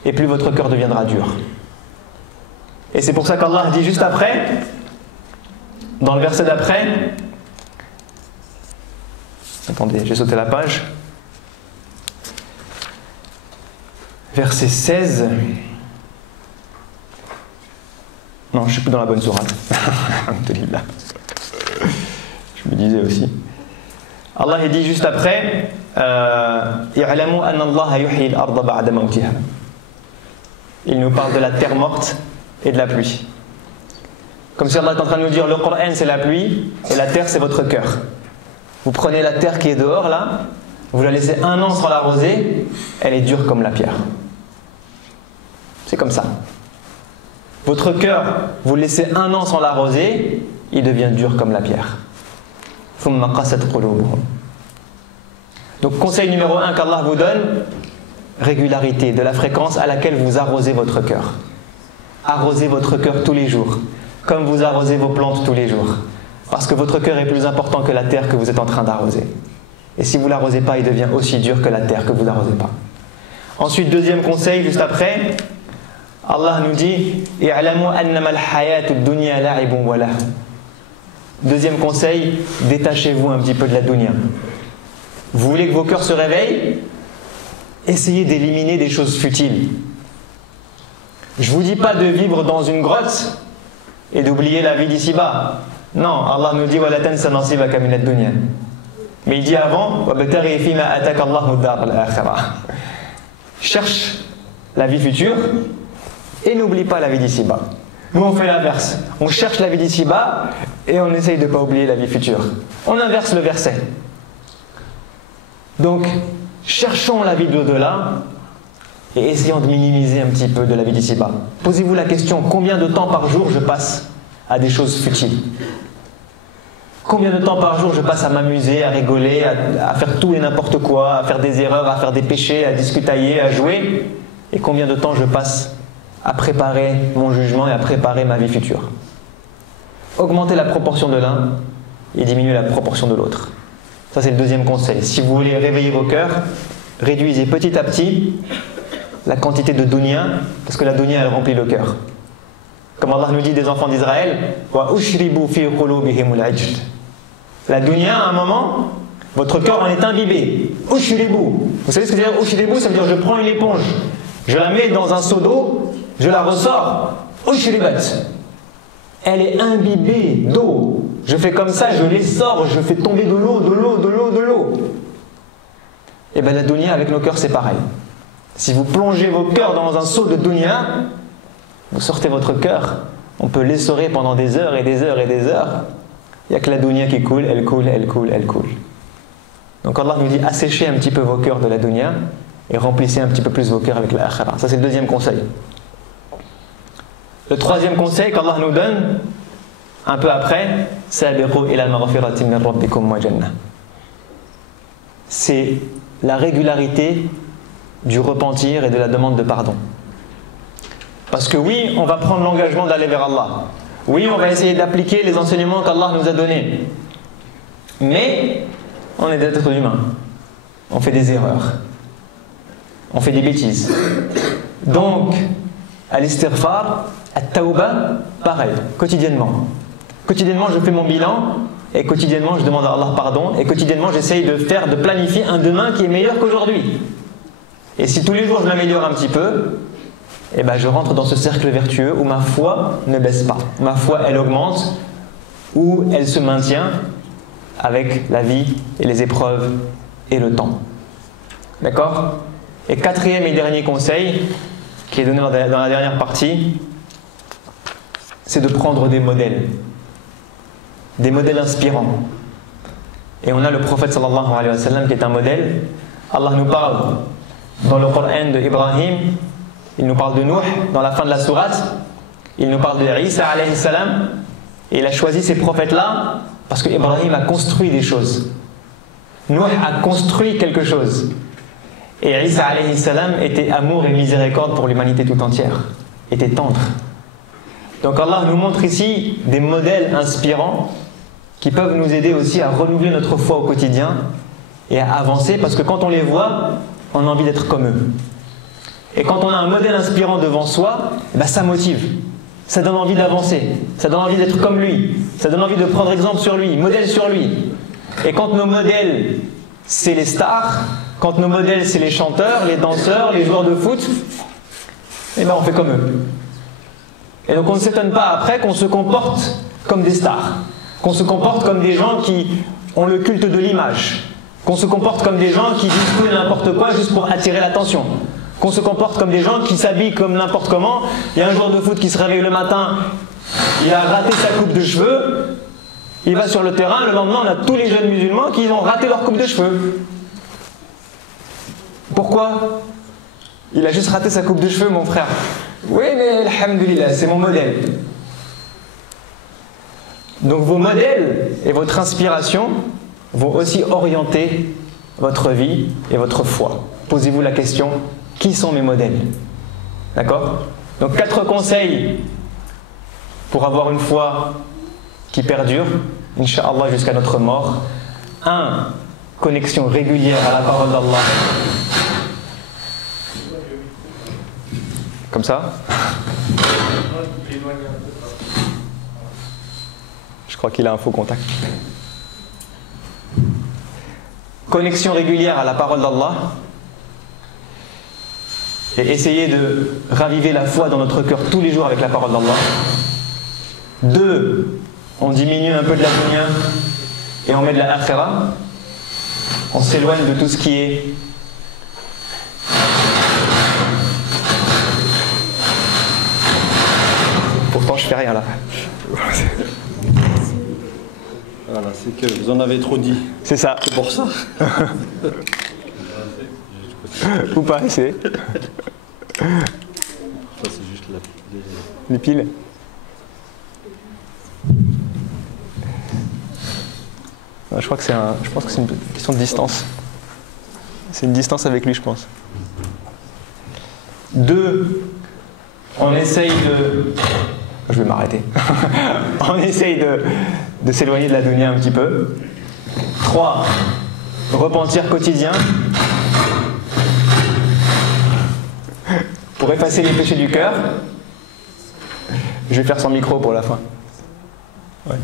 et plus votre cœur deviendra dur. Et c'est pour ça qu'Allah dit juste après, dans le verset d'après, attendez, j'ai sauté la page, verset 16, non, je ne suis plus dans la bonne sourate. Alhamdulillah. Je me disais aussi. Allah dit juste après, il nous parle de la terre morte et de la pluie. Comme si Allah est en train de nous dire, le Coran c'est la pluie et la terre c'est votre cœur. Vous prenez la terre qui est dehors là, vous la laissez 1 an sans l'arroser, elle est dure comme la pierre. C'est comme ça. Votre cœur, vous le laissez 1 an sans l'arroser, il devient dur comme la pierre. Donc conseil numéro 1 qu'Allah vous donne, régularité, de la fréquence à laquelle vous arrosez votre cœur. Arrosez votre cœur tous les jours, comme vous arrosez vos plantes tous les jours. Parce que votre cœur est plus important que la terre que vous êtes en train d'arroser. Et si vous ne l'arrosez pas, il devient aussi dur que la terre que vous n'arrosez pas. Ensuite, deuxième conseil, juste après, Allah nous dit deuxième conseil, détachez-vous un petit peu de la dunya. Vous voulez que vos cœurs se réveillent? Essayez d'éliminer des choses futiles. Je ne vous dis pas de vivre dans une grotte et d'oublier la vie d'ici-bas. Non, Allah nous dit mais il dit avant cherche la vie future et n'oublie pas la vie d'ici-bas. Nous on fait l'inverse, on cherche la vie d'ici-bas et on essaye de ne pas oublier la vie future. On inverse le verset. Donc cherchons la vie de l'au-delà et essayons de minimiser un petit peu de la vie d'ici-bas. Posez-vous la question, combien de temps par jour je passe à des choses futiles? Combien de temps par jour je passe à m'amuser, à rigoler, à faire tout et n'importe quoi, à faire des erreurs, à faire des péchés, à discutailler, à jouer? Et combien de temps je passe à préparer mon jugement et à préparer ma vie future? Augmentez la proportion de l'un et diminuez la proportion de l'autre. Ça c'est le deuxième conseil. Si vous voulez réveiller vos cœurs, réduisez petit à petit la quantité de dunya, parce que la dunya elle remplit le cœur. Comme Allah nous dit des enfants d'Israël, la dunya à un moment, votre cœur en est imbibé. Ushribu. Vous savez ce que ça veut dire ushribu? Ça veut dire je prends une éponge, je la mets dans un seau d'eau, je la ressors. Ushribat. Elle est imbibée d'eau. Je fais comme ça, je les sors, je fais tomber de l'eau, de l'eau, de l'eau, de l'eau. Et bien la dunya avec nos cœurs c'est pareil. Si vous plongez vos cœurs dans un seau de dunya, vous sortez votre cœur, on peut l'essorer pendant des heures et des heures et des heures. Il n'y a que la dunya qui coule, elle coule, elle coule, elle coule. Donc Allah nous dit asséchez un petit peu vos cœurs de la dunya et remplissez un petit peu plus vos cœurs avec la akhira. Ça c'est le deuxième conseil. Le troisième conseil qu'Allah nous donne, un peu après, c'est la régularité du repentir et de la demande de pardon. Parce que oui, on va prendre l'engagement d'aller vers Allah. Oui, on va essayer d'appliquer les enseignements qu'Allah nous a donnés. Mais, on est des êtres humains. On fait des erreurs. On fait des bêtises. Donc, à l'istighfar, à tawba, pareil, quotidiennement. Quotidiennement, je fais mon bilan et quotidiennement, je demande à Allah pardon et quotidiennement, j'essaye de planifier un demain qui est meilleur qu'aujourd'hui. Et si tous les jours, je m'améliore un petit peu, eh ben, je rentre dans ce cercle vertueux où ma foi ne baisse pas. Ma foi, elle augmente, où elle se maintient avec la vie et les épreuves et le temps. D'accord? Et quatrième et dernier conseil, qui est donné dans la dernière partie, c'est de prendre des modèles inspirants. Et on a le prophète sallallahu alayhi wa sallam qui est un modèle. Allah nous parle dans le Coran de Ibrahim, il nous parle de Nuh dans la fin de la sourate, il nous parle de Isa alayhi salam, et il a choisi ces prophètes-là parce que Ibrahim a construit des choses. Nuh a construit quelque chose. Et Isa alayhi salam était amour et miséricorde pour l'humanité tout entière, était tendre. Donc Allah nous montre ici des modèles inspirants qui peuvent nous aider aussi à renouveler notre foi au quotidien et à avancer, parce que quand on les voit, on a envie d'être comme eux. Et quand on a un modèle inspirant devant soi, ben ça motive, ça donne envie d'avancer, ça donne envie d'être comme lui, ça donne envie de prendre exemple sur lui, modèle sur lui. Et quand nos modèles, c'est les stars, quand nos modèles, c'est les chanteurs, les danseurs, les joueurs de foot, eh ben on fait comme eux. Et donc on ne s'étonne pas après qu'on se comporte comme des stars, qu'on se comporte comme des gens qui ont le culte de l'image, qu'on se comporte comme des gens qui disent tout et n'importe quoi juste pour attirer l'attention, qu'on se comporte comme des gens qui s'habillent comme n'importe comment. Il y a un joueur de foot qui se réveille le matin, il a raté sa coupe de cheveux, il va sur le terrain, le lendemain on a tous les jeunes musulmans qui ont raté leur coupe de cheveux. Pourquoi? Il a juste raté sa coupe de cheveux, mon frère. Oui, mais alhamdoulilah, c'est mon modèle. Donc vos modèles et votre inspiration vont aussi orienter votre vie et votre foi. Posez-vous la question, qui sont mes modèles? D'accord? Donc 4 conseils pour avoir une foi qui perdure, Inch'Allah, jusqu'à notre mort. 1. Connexion régulière à la parole d'Allah. Comme ça. Je crois qu'il a un faux contact. Connexion régulière à la parole d'Allah. Et essayer de raviver la foi dans notre cœur tous les jours avec la parole d'Allah. 2. On diminue un peu de la dunya et on met de la akhira. On s'éloigne de tout ce qui est pourtant je fais rien là. Voilà, c'est que vous en avez trop dit. C'est ça. C'est pour ça. Ou pas assez. Ça c'est juste les piles. Je crois que je pense que c'est une question de distance. C'est une distance avec lui, je pense. 2. On essaye de... Je vais m'arrêter. On essaye de s'éloigner de la dunya un petit peu. 3. Repentir quotidien. Pour effacer les péchés du cœur. Je vais faire sans micro pour la fin. Ouais.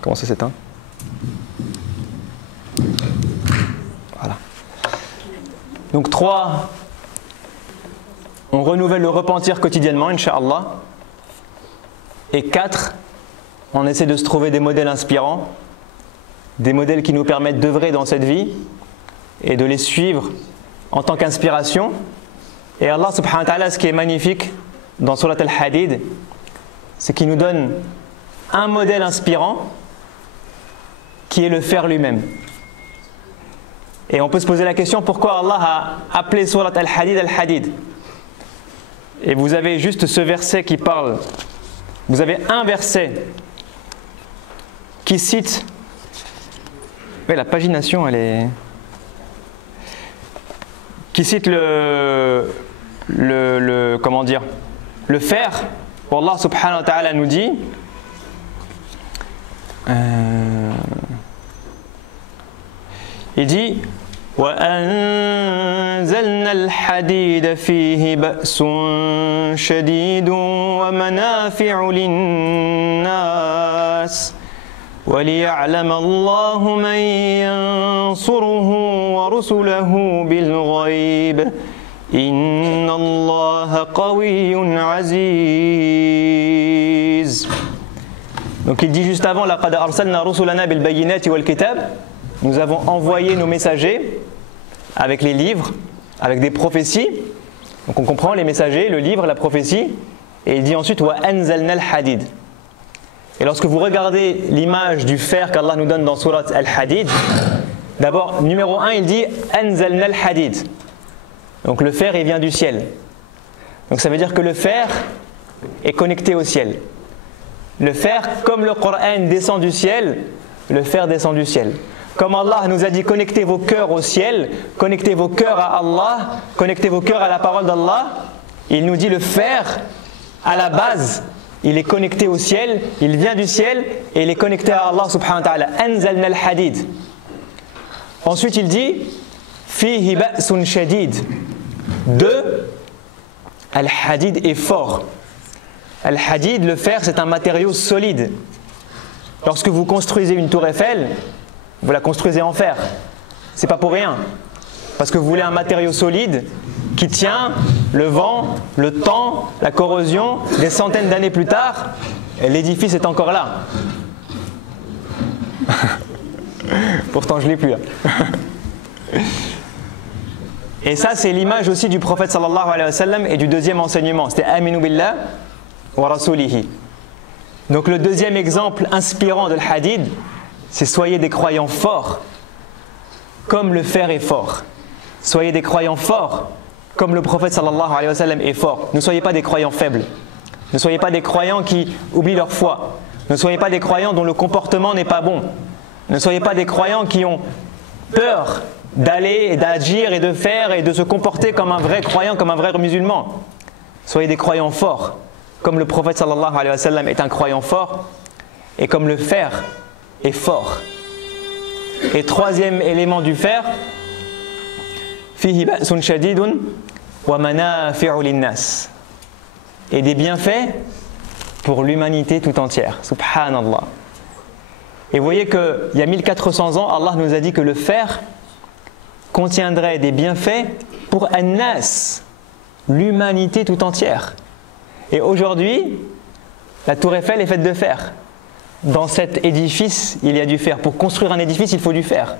Comment ça s'éteint? Voilà. Donc 3. On renouvelle le repentir quotidiennement, Inch'Allah. Et 4. On essaie de se trouver des modèles inspirants, des modèles qui nous permettent d'œuvrer dans cette vie et de les suivre en tant qu'inspiration. Et Allah subhanahu wa ta'ala, ce qui est magnifique dans Surat Al-Hadid, c'est qu'il nous donne un modèle inspirant qui est le fer lui-même. Et on peut se poser la question, pourquoi Allah a appelé Surat Al-Hadid Al-Hadid? Et vous avez juste ce verset qui parle, vous avez un verset qui cite, ouais, la pagination elle est, qui cite comment dire, le fer, où Allah subhanahu wa ta'ala nous dit, il dit وَأَنزَلْنَا الْحَدِيدَ فِيهِ بَأْسٌ شَدِيدٌ وَمَنَافِعُ لِلنَّاسِ وَلِيَعْلَمَ اللَّهُ مَنْ يَنْصُرُهُ وَرُسُلَهُ بِالْغَيْبِ إِنَّ اللَّهَ قَوِيٌّ عَزِيزٌ. Donc il dit juste avant, لَقَدْ أَرْسَلْنَا رُسُلَنَا بِالْبَيِّنَاتِ وَالْكِتَابِ. Nous avons envoyé nos messagers avec les livres, avec des prophéties. Donc on comprend les messagers, le livre, la prophétie. Et il dit ensuite wa anzalna al-hadid. Et lorsque vous regardez l'image du fer qu'Allah nous donne dans Surat Al-Hadid, d'abord, numéro 1, il dit anzalna al-hadid. Donc le fer, il vient du ciel. Donc ça veut dire que le fer est connecté au ciel. Le fer, comme le Coran descend du ciel, le fer descend du ciel. Comme Allah nous a dit, connectez vos cœurs au ciel, connectez vos cœurs à Allah, connectez vos cœurs à la parole d'Allah. Il nous dit le fer, à la base, il est connecté au ciel, il vient du ciel et il est connecté à Allah subhanahu wa ta'ala. Anzalna al-hadid. Ensuite, il dit fihi ba'sun shadid. 2. Al-hadid est fort. Al-hadid, le fer, c'est un matériau solide. Lorsque vous construisez une tour Eiffel, vous la construisez en fer. C'est pas pour rien. Parce que vous voulez un matériau solide qui tient le vent, le temps, la corrosion. Des centaines d'années plus tard, l'édifice est encore là. Pourtant, je ne l'ai plus là. Et ça, c'est l'image aussi du prophète sallallahu alayhi wa sallam et du deuxième enseignement. C'était Aminu billah wa rasulihi. Donc le deuxième exemple inspirant de l'hadid, c'est soyez des croyants forts, comme le fer est fort. Soyez des croyants forts, comme le prophète sallallahu alayhi wa sallam est fort. Ne soyez pas des croyants faibles. Ne soyez pas des croyants qui oublient leur foi. Ne soyez pas des croyants dont le comportement n'est pas bon. Ne soyez pas des croyants qui ont peur d'aller et d'agir et de faire et de se comporter comme un vrai croyant, comme un vrai musulman. Soyez des croyants forts, comme le prophète sallallahu alayhi wa sallam est un croyant fort et comme le fer est fort. Et troisième élément du fer, fihi ba'sun shadidun wa manafi'u linnas. Et des bienfaits pour l'humanité tout entière. Subhanallah. Et vous voyez qu'il y a 1400 ans, Allah nous a dit que le fer contiendrait des bienfaits pour An-Nas, l'humanité tout entière. Et aujourd'hui, la tour Eiffel est faite de fer. Dans cet édifice, il y a du fer. Pour construire un édifice, il faut du fer.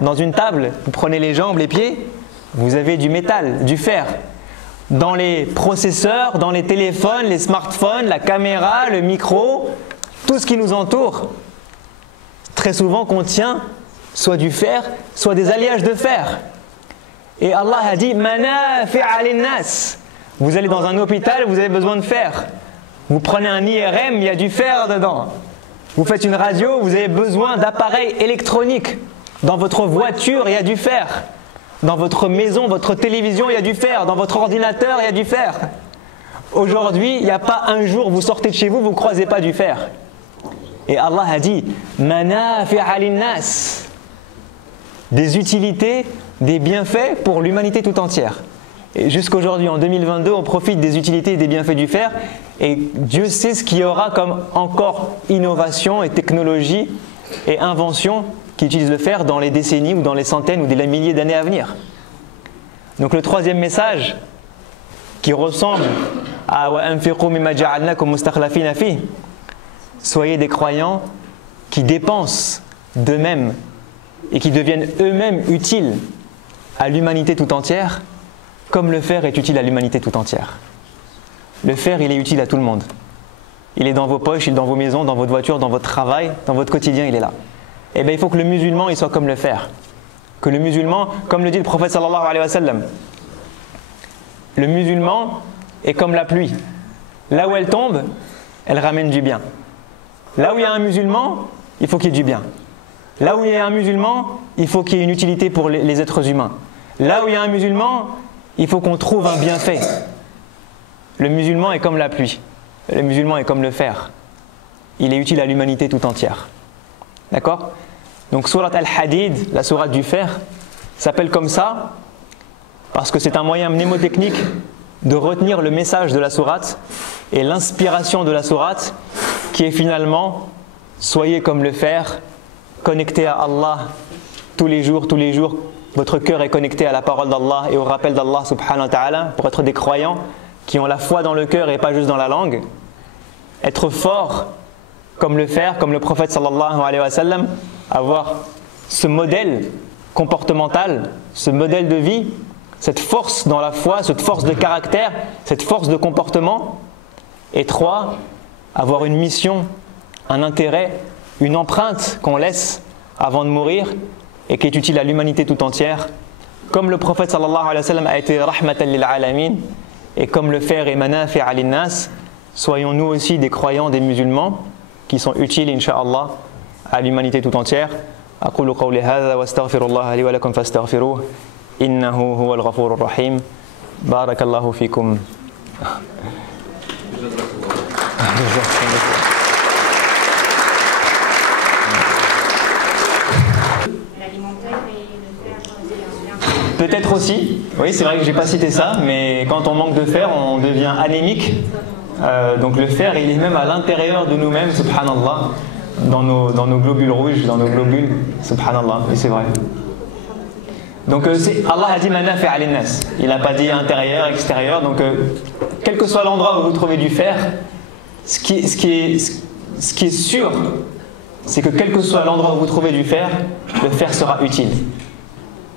Dans une table, vous prenez les jambes, les pieds, vous avez du métal, du fer. Dans les processeurs, dans les téléphones, les smartphones, la caméra, le micro, tout ce qui nous entoure, très souvent contient soit du fer, soit des alliages de fer. Et Allah a dit manafi'a linnas. Vous allez dans un hôpital, vous avez besoin de fer. Vous prenez un IRM, il y a du fer dedans. Vous faites une radio, vous avez besoin d'appareils électroniques. Dans votre voiture, il y a du fer. Dans votre maison, votre télévision, il y a du fer. Dans votre ordinateur, il y a du fer. Aujourd'hui, il n'y a pas un jour, vous sortez de chez vous, vous ne croisez pas du fer. Et Allah a dit manafi'a linnas. Des utilités, des bienfaits pour l'humanité tout entière. Et jusqu'aujourd'hui, en 2022, on profite des utilités et des bienfaits du fer. Et Dieu sait ce qu'il y aura comme encore innovation et technologie et invention qui utilisent le fer dans les décennies ou dans les centaines ou des milliers d'années à venir. Donc le troisième message qui ressemble à wa anfiqu mimma ja'alnakum mustakhlafina fi. Soyez des croyants qui dépensent d'eux-mêmes et qui deviennent eux-mêmes utiles à l'humanité tout entière, comme le fer est utile à l'humanité tout entière. Le fer, il est utile à tout le monde. Il est dans vos poches, il est dans vos maisons, dans votre voiture, dans votre travail, dans votre quotidien, il est là. Et bien il faut que le musulman il soit comme le fer. Que le musulman, comme le dit le prophète sallallahu alayhi wa sallam, le musulman est comme la pluie. Là où elle tombe, elle ramène du bien. Là où il y a un musulman, il faut qu'il y ait du bien. Là où il y a un musulman, il faut qu'il y ait une utilité pour les êtres humains. Là où il y a un musulman, il faut qu'on trouve un bienfait. Le musulman est comme la pluie. Le musulman est comme le fer. Il est utile à l'humanité tout entière. D'accord? Donc Surat Al-Hadid, la sourate du fer, s'appelle comme ça parce que c'est un moyen mnémotechnique de retenir le message de la sourate et l'inspiration de la sourate qui est finalement soyez comme le fer, connecté à Allah tous les jours, votre cœur est connecté à la parole d'Allah et au rappel d'Allah subhanahu wa ta'ala pour être des croyants qui ont la foi dans le cœur et pas juste dans la langue. Être fort comme le fer, comme le prophète sallallahu alayhi wa sallam, avoir ce modèle comportemental, ce modèle de vie, cette force dans la foi, cette force de caractère, cette force de comportement. Et 3, avoir une mission, un intérêt, une empreinte qu'on laisse avant de mourir et qui est utile à l'humanité tout entière. Comme le prophète sallallahu alayhi wa sallam a été rahmatan lil alamin et comme le fer est manafi'a linnas, soyons nous aussi des croyants, des musulmans qui sont utiles, incha'Allah, à l'humanité tout entière. أقول قولي هذا واستغفر الله لي ولكم فاستغفروه إنه هو الغفور الرحيم بارك الله فيكم. L'alimentaire et peut-être aussi, oui c'est vrai que j'ai pas cité ça, mais quand on manque de fer, on devient anémique. Donc le fer, il est même à l'intérieur de nous-mêmes, subhanallah, dans nos globules rouges, dans nos globules, subhanallah, oui c'est vrai. Donc Allah a dit manafi' al-nas, il n'a pas dit intérieur, extérieur, donc quel que soit l'endroit où vous trouvez du fer, ce qui est sûr, c'est que quel que soit l'endroit où vous trouvez du fer, le fer sera utile.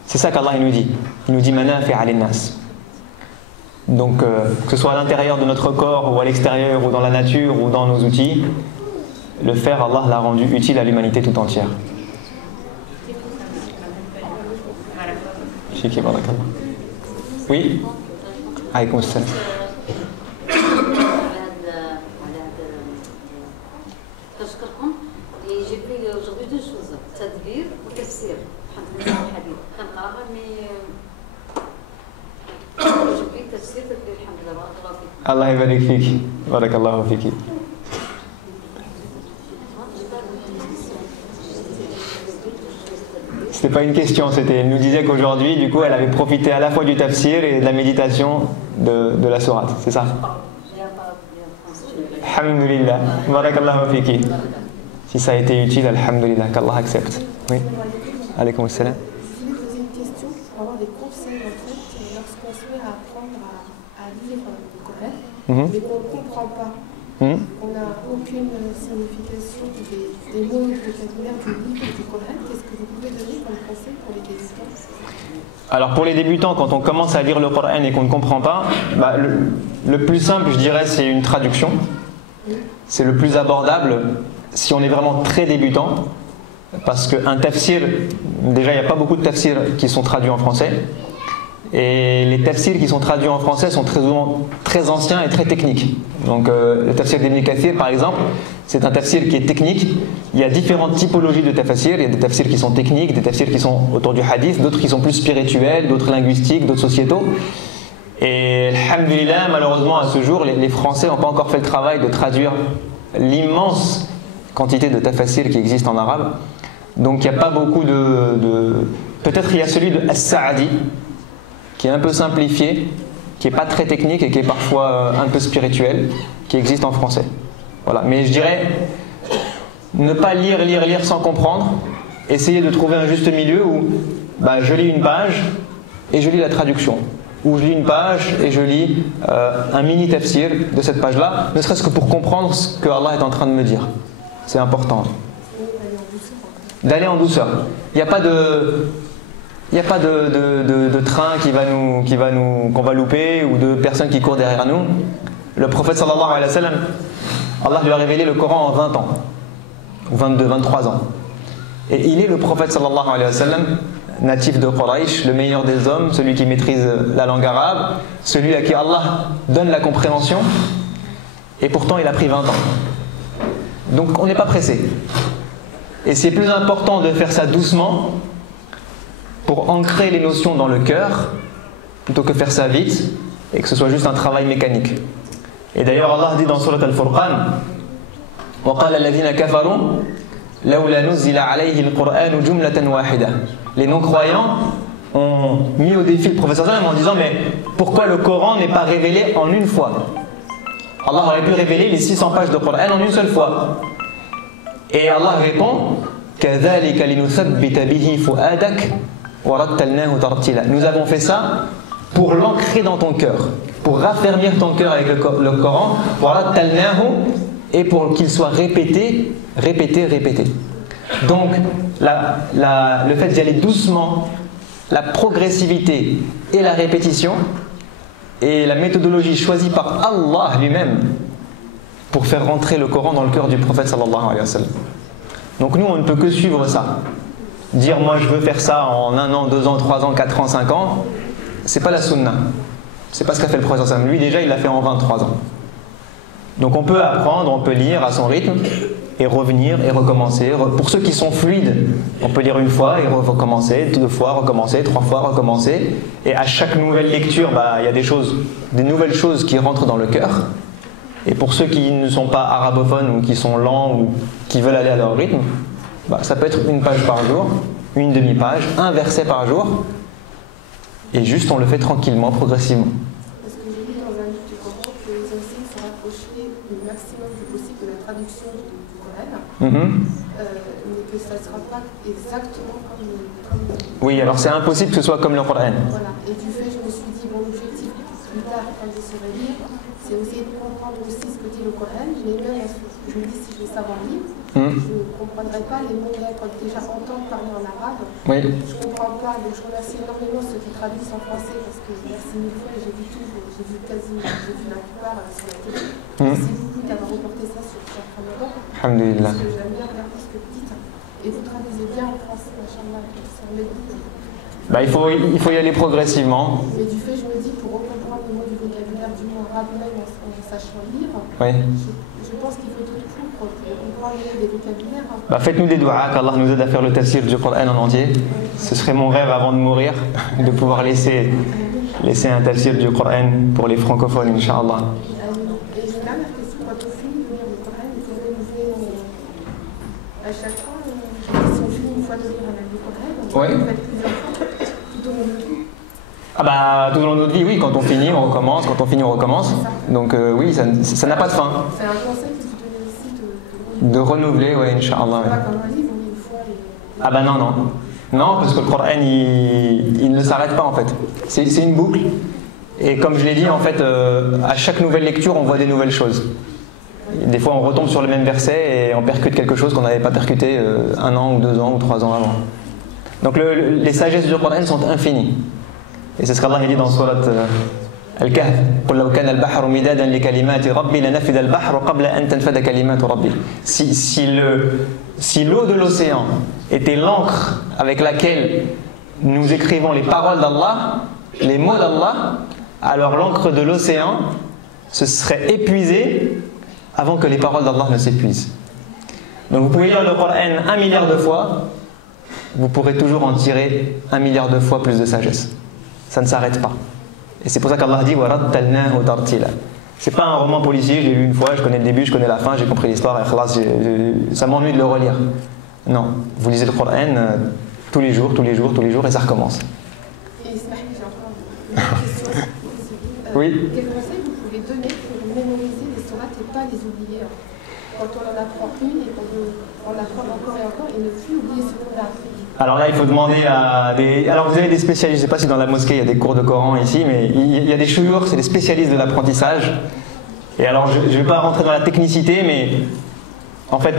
C'est ça qu'Allah nous dit. Il nous dit manafi' al-nas. Donc que ce soit à l'intérieur de notre corps ou à l'extérieur ou dans la nature ou dans nos outils, le fer, Allah l'a rendu utile à l'humanité tout entière. Oui. Alaykoum salam. J'ai pris aujourd'hui deux choses, tadbir ou tafsir. J'ai pris tafsir, alhamdulillah. Allah yabarik fik. Barakallahu fiki. C'était pas une question, elle nous disait qu'aujourd'hui, du coup, elle avait profité à la fois du tafsir et de la méditation de la sourate, c'est ça? Alhamdulillah, barakallahu fiki. Si ça a été utile, alhamdulillah, qu'Allah accepte. Oui. Alaykoum salam. Je voulais poser une question pour avoir des conseils en fait lorsqu'on se met à apprendre à lire le Coran, mais qu'on ne comprend pas. On n'a aucune signification des mots et vocabulaire du livre du Coran. Qu'est-ce que vous pouvez donner comme conseil pour les débutants? Alors pour les débutants, quand on commence à lire le Coran et qu'on ne comprend pas, le plus simple, je dirais, c'est une traduction. C'est le plus abordable si on est vraiment très débutant. Parce qu'un tafsir, déjà il n'y a pas beaucoup de tafsirs qui sont traduits en français. Et les tafsirs qui sont traduits en français sont très souvent très anciens et très techniques. Donc le tafsir d'Ibn Kathir par exemple, c'est un tafsir qui est technique. Il y a différentes typologies de tafsirs. Il y a des tafsirs qui sont techniques, des tafsirs qui sont autour du hadith, d'autres qui sont plus spirituels, d'autres linguistiques, d'autres sociétaux. Et alhamdulillah, malheureusement à ce jour, les Français n'ont pas encore fait le travail de traduire l'immense quantité de tafsirs qui existent en arabe. Donc il n'y a pas beaucoup Peut-être il y a celui de As-Sa'di, qui est un peu simplifié, qui n'est pas très technique et qui est parfois un peu spirituel, qui existe en français. Voilà. Mais je dirais, ne pas lire sans comprendre, essayer de trouver un juste milieu où je lis une page et je lis la traduction. Ou je lis une page et je lis un mini tafsir de cette page-là, ne serait-ce que pour comprendre ce que Allah est en train de me dire. C'est important. D'aller en douceur. Il n'y a pas de train qu'on va louper ou de personnes qui courent derrière nous. Le prophète sallallahu alayhi wa sallam, Allah lui a révélé le Coran en 20 ans, 22, 23 ans. Et il est le prophète sallallahu alayhi wa sallam, natif de Quraysh, le meilleur des hommes, celui qui maîtrise la langue arabe, celui à qui Allah donne la compréhension. Et pourtant il a pris 20 ans. Donc on n'est pas pressé. Et c'est plus important de faire ça doucement pour ancrer les notions dans le cœur plutôt que faire ça vite et que ce soit juste un travail mécanique. Et d'ailleurs Allah dit dans Surat Al-Furqan وَقَالَ الَّذِينَ كَفَرُوا لَوْلَا نُزِّلَ عَلَيْهِ الْقُرْآنُ جُمْلَةً وَاحِدَةً. Les non-croyants ont mis au défi le prophète en disant mais pourquoi le Coran n'est pas révélé en une fois? Allah aurait pu révéler les 600 pages de Coran en une seule fois. Et Allah répond كَذَلِكَ لِنُثَبِّتَ بِهِ فُؤَادَكَ وَرَتَّلْنَاهُ تَرْتِيلًا. Nous avons fait ça pour l'ancrer dans ton cœur, pour raffermir ton cœur avec le Coran, et pour qu'il soit répété. Donc le fait d'y aller doucement, la progressivité et la répétition et la méthodologie choisie par Allah lui-même pour faire rentrer le Coran dans le cœur du prophète sallallahu alayhi wa sallam. Donc nous on ne peut que suivre ça. Dire moi je veux faire ça en 1 an, 2 ans, 3 ans, 4 ans, 5 ans, c'est pas la sunna. C'est pas ce qu'a fait le prophète sallallahu alayhi wa sallam. Lui déjà il l'a fait en 23 ans. Donc on peut apprendre, on peut lire à son rythme et revenir et recommencer. Pour ceux qui sont fluides, on peut lire une fois et recommencer, 2 fois, recommencer, 3 fois, recommencer. Et à chaque nouvelle lecture, il y a des nouvelles choses qui rentrent dans le cœur. Et pour ceux qui ne sont pas arabophones ou qui sont lents ou qui veulent aller à leur rythme, ça peut être une page par jour, une demi-page, un verset par jour. Et juste on le fait tranquillement, progressivement. Parce que j'ai lu dans un livre du Coran que les enseignants se rapprochaient le maximum du possible de la traduction du Coran, mais que ça ne sera pas exactement comme Oui, alors c'est impossible que ce soit comme le Coran. Voilà, et du fait, je me suis dit, mon objectif plus tard, quand je serai libre, c'est essayer de comprendre aussi ce que dit le Coran. Mais même, je me dis, si je vais savoir lire, je ne comprendrai pas les mots grecs. Déjà, entendre parler en arabe, Oui. je ne comprends pas. Donc, je remercie énormément ceux qui traduisent en français, parce que merci mille fois, j'ai vu tout, j'ai vu quasiment, j'ai vu la plupart sur la télé. Merci beaucoup d'avoir reporté ça sur Ramadan. Alhamdulillah. Parce que j'aime bien regarder ce que vous dites. Et vous traduisez bien en français, machallah, ça me met beaucoup. Bah, il faut y aller progressivement. Mais du fait, je me dis, pour recomprendre les mots du vocabulaire du mot arabe, même en sachant lire, Oui. je pense qu'il faut tout pour comprendre les vocabulaires. Bah, faites-nous des doigts, qu'Allah nous aide à faire le tafsir du Coran en entier. Ce serait mon rêve avant de mourir, de pouvoir laisser un tafsir du Coran pour les francophones, Inch'Allah. Et j'ai une dernière question, quand on finit de lire le Coran, il faut renouveler à chaque fois, si on finit une fois de lire le Coran, on peut faire plusieurs fois, tout au long de vie. Ah bah, tout au long de notre vie, oui, quand on finit, on recommence, quand on finit, on recommence. Donc oui, ça n'a pas de fin. C'est un conseil que tu donnais aussi De renouveler, oui, Inch'Allah. Pas comme un livre, on lit une fois et... Ah bah non, non. Non, parce que le Coran, il ne s'arrête pas en fait. C'est une boucle. Et comme je l'ai dit, en fait, à chaque nouvelle lecture, on voit des nouvelles choses. Des fois, on retombe sur le même verset et on percute quelque chose qu'on n'avait pas percuté 1 an ou 2 ans ou 3 ans avant. Donc les sagesses du Coran sont infinies. Et c'est ce qu'Allah dit dans Surat Al-Kahf. قُلْ لَوْ كَانَ الْبَحْرُ مِدَادًا لِكَلِمَاتِ رَبِّي لَنَفِدَ الْبَحْرُ قَبْلَ أَن تَنْفَدَ كَلِمَاتُ رَبِّي. Si l'eau de l'océan était l'encre avec laquelle nous écrivons les paroles d'Allah, les mots d'Allah, alors l'encre de l'océan se serait épuisée avant que les paroles d'Allah ne s'épuisent. Donc vous pouvez lire le Coran 1 milliard de fois, vous pourrez toujours en tirer 1 milliard de fois plus de sagesse. Ça ne s'arrête pas. Et c'est pour ça qu'Allah dit وَرَتَّلْنَاهُ تَرْتِيلًا. C'est pas un roman policier, je l'ai lu une fois, je connais le début, je connais la fin, j'ai compris l'histoire, et ça m'ennuie de le relire. Non, vous lisez le Coran tous les jours, et ça recommence. Et Ismaël, j'ai encore une question. Oui. Quel conseil vous pouvez donner pour mémoriser les sourates et pas les oublier quand on en apprend une et qu'on veut en apprendre encore et encore et ne plus oublier ce qu'on a appris? Alors là, il faut demander à des... Alors vous avez des spécialistes, je ne sais pas si dans la mosquée il y a des cours de Coran ici, mais il y a des chouyours, c'est des spécialistes de l'apprentissage. Et alors je ne vais pas rentrer dans la technicité, mais en fait,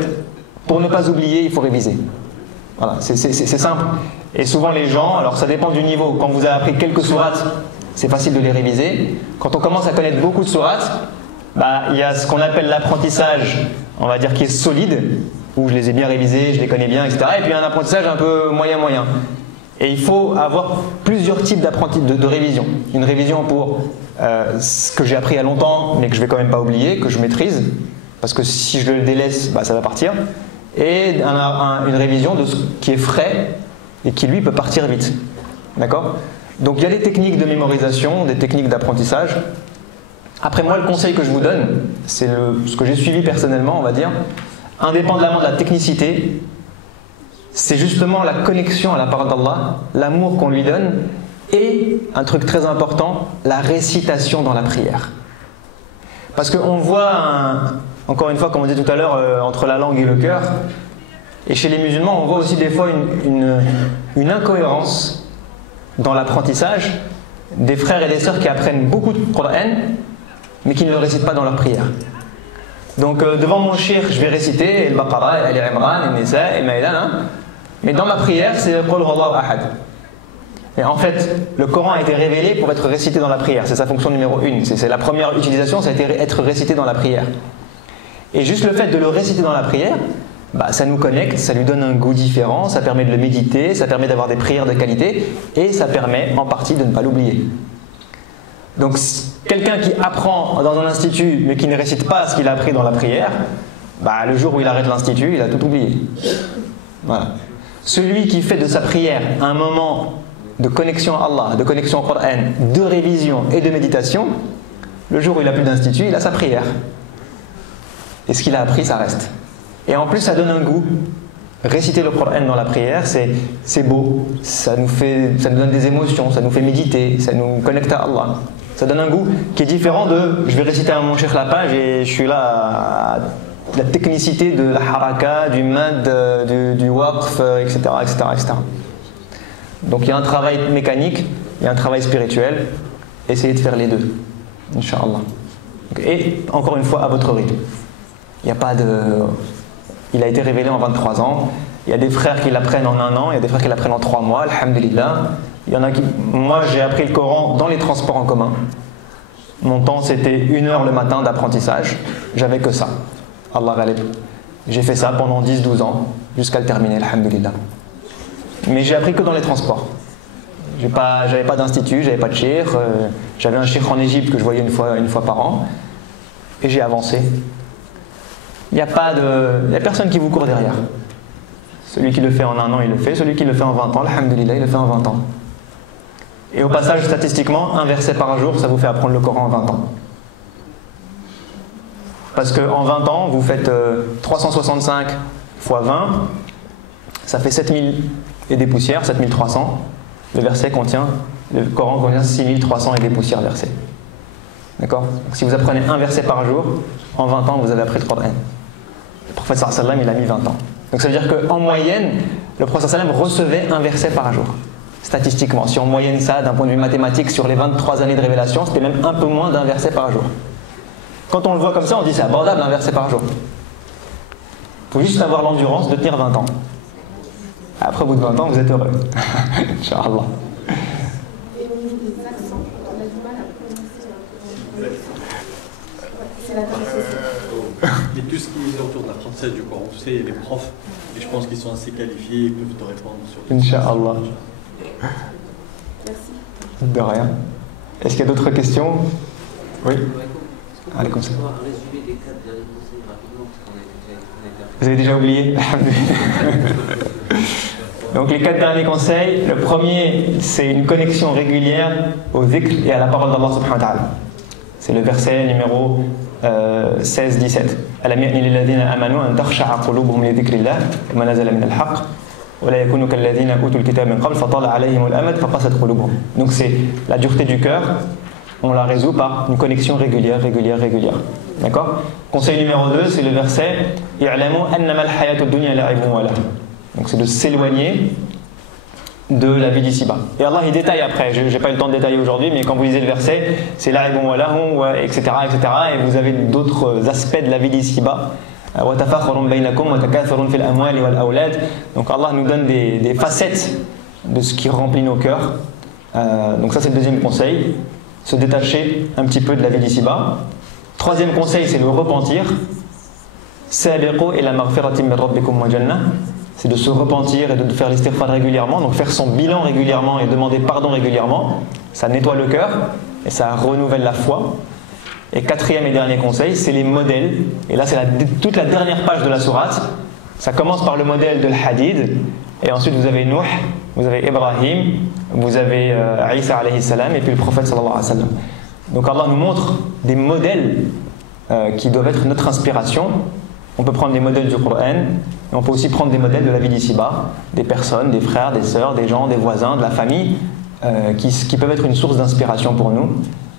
pour ne pas oublier, il faut réviser. Voilà, c'est simple. Et souvent les gens, alors ça dépend du niveau, quand vous avez appris quelques sourates, c'est facile de les réviser. Quand on commence à connaître beaucoup de sourates, bah, il y a ce qu'on appelle l'apprentissage, on va dire qui est solide, où je les ai bien révisés, je les connais bien, etc. Et puis un apprentissage un peu moyen. Et il faut avoir plusieurs types de révision. Une révision pour ce que j'ai appris il y a longtemps, mais que je vais quand même pas oublier, que je maîtrise, parce que si je le délaisse, bah, ça va partir. Et une révision de ce qui est frais et qui lui peut partir vite. D'accord? Donc il y a des techniques de mémorisation, des techniques d'apprentissage. Après moi, le conseil que je vous donne, c'est ce que j'ai suivi personnellement, on va dire, indépendamment de la technicité, c'est justement la connexion à la parole d'Allah, l'amour qu'on lui donne, et un truc très important, la récitation dans la prière. Parce qu'on voit, encore une fois, comme on dit tout à l'heure, entre la langue et le cœur, et chez les musulmans, on voit aussi des fois une incohérence dans l'apprentissage des frères et des sœurs qui apprennent beaucoup de Coran, mais qui ne le récitent pas dans leur prière. Donc devant mon shir, je vais réciter le Baqara, Ali Imran, le Nisa, le Maïdan, mais dans ma prière, c'est Qul Huwallahu Ahad. Et en fait, le Coran a été révélé pour être récité dans la prière. C'est sa fonction numéro 1. C'est la première utilisation, ça a été être récité dans la prière. Et juste le fait de le réciter dans la prière, bah, ça nous connecte, ça lui donne un goût différent, ça permet de le méditer, ça permet d'avoir des prières de qualité, et ça permet en partie de ne pas l'oublier. Donc quelqu'un qui apprend dans un institut, mais qui ne récite pas ce qu'il a appris dans la prière, bah, le jour où il arrête l'institut, il a tout oublié. Voilà. Celui qui fait de sa prière un moment de connexion à Allah, de connexion au Coran, de révision et de méditation, le jour où il n'a plus d'institut, il a sa prière. Et ce qu'il a appris, ça reste. Et en plus, ça donne un goût. réciter le Coran dans la prière, c'est beau, ça nous donne des émotions, ça nous fait méditer, ça nous connecte à Allah. Ça donne un goût qui est différent de je vais réciter à mon cheikh la page et je suis là à la technicité de la haraka, du mad, du waqf, etc., etc. Donc il y a un travail mécanique, il y a un travail spirituel. Essayez de faire les deux, Inch'Allah. Et encore une fois, à votre rythme. Il n'y a pas de... Il a été révélé en 23 ans. Il y a des frères qui l'apprennent en 1 an, il y a des frères qui l'apprennent en 3 mois, alhamdulillah. Il y en a qui... Moi, j'ai appris le Coran dans les transports en commun. Mon temps, c'était 1 heure le matin d'apprentissage. J'avais que ça. Allah ghalib. J'ai fait ça pendant 10-12 ans, jusqu'à le terminer, alhamdulillah. Mais j'ai appris que dans les transports. J'avais pas d'institut, j'avais pas de shir. J'avais un shir en Égypte que je voyais une fois par an. Et j'ai avancé. Il n'y a personne qui vous court derrière. Celui qui le fait en 1 an, il le fait. Celui qui le fait en 20 ans, alhamdulillah, il le fait en 20 ans. Et au passage, statistiquement, 1 verset par jour, ça vous fait apprendre le Coran en 20 ans. Parce qu'en 20 ans, vous faites 365 fois 20, ça fait 7000 et des poussières, 7300. Le Coran contient 6300 et des poussières versés. D'accord? Si vous apprenez 1 verset par jour, en 20 ans, vous avez appris le Coran. Le prophète sallam, il a mis 20 ans. Donc ça veut dire qu'en moyenne, le prophète sallam recevait 1 verset par jour. Statistiquement, si on moyenne ça d'un point de vue mathématique sur les 23 années de révélation, c'était même un peu moins d'1 verset par jour. Quand on le voit comme ça, on dit c'est abordable 1 verset par jour. Il faut juste avoir l'endurance de tenir 20 ans. Après, au bout de 20 ans, vous êtes heureux. Inch'Allah. Et au niveau des accents, on a du mal à prononcer. C'est la dernière. Et tout ce qui est autour de l'apprentissage du Coran, tu sais, il y a des profs, et je pense qu'ils sont assez qualifiés, ils peuvent te répondre sur Inch'Allah. Merci. De rien. Est-ce qu'il y a d'autres questions? Oui. Allez, comme ça. Vous avez déjà oublié? Donc les 4 derniers conseils. Le premier, c'est une connexion régulière au dhikr et à la parole d'Allah subhanahu wa ta'ala. C'est le verset numéro 16-17. Alam ya'ni lilladhina amanu an takhsha'a qulubuhum li dhikrillah ma nazala min al-haqq wa la yakunu kalladhina utul kitaba min qabl fatala 'alayhim al-amad faqasat qulubuhum. Donc c'est la dureté du cœur. On la résout par une connexion régulière. D'accord? Conseil numéro 2, c'est le verset I'lamu annama al-hayatu ad-dunya la'ibun wa lahu. Donc c'est de s'éloigner de la vie d'ici-bas. Et Allah il détaille après, je n'ai pas eu le temps de détailler aujourd'hui, mais quand vous lisez le verset, c'est la'ibun wa lahu, etc., et vous avez d'autres aspects de la vie d'ici-bas. Donc Allah nous donne des facettes de ce qui remplit nos cœurs. Donc ça c'est le deuxième conseil. Se détacher un petit peu de la vie d'ici-bas. Troisième conseil, c'est le repentir. C'est de se repentir et de faire l'istighfar régulièrement, donc faire son bilan régulièrement et demander pardon régulièrement. Ça nettoie le cœur et ça renouvelle la foi. Et quatrième et dernier conseil, c'est les modèles. Et là, c'est toute la dernière page de la sourate. Ça commence par le modèle de l'Hadid. Et ensuite, vous avez Nuh, vous avez Ibrahim, vous avez Isa alayhi salam, et puis le prophète sallallahu alayhi wa sallam. Donc Allah nous montre des modèles qui doivent être notre inspiration. On peut prendre des modèles du Coran, et on peut aussi prendre des modèles de la vie d'ici-bas, des personnes, des frères, des sœurs, des gens, des voisins, de la famille, qui peuvent être une source d'inspiration pour nous,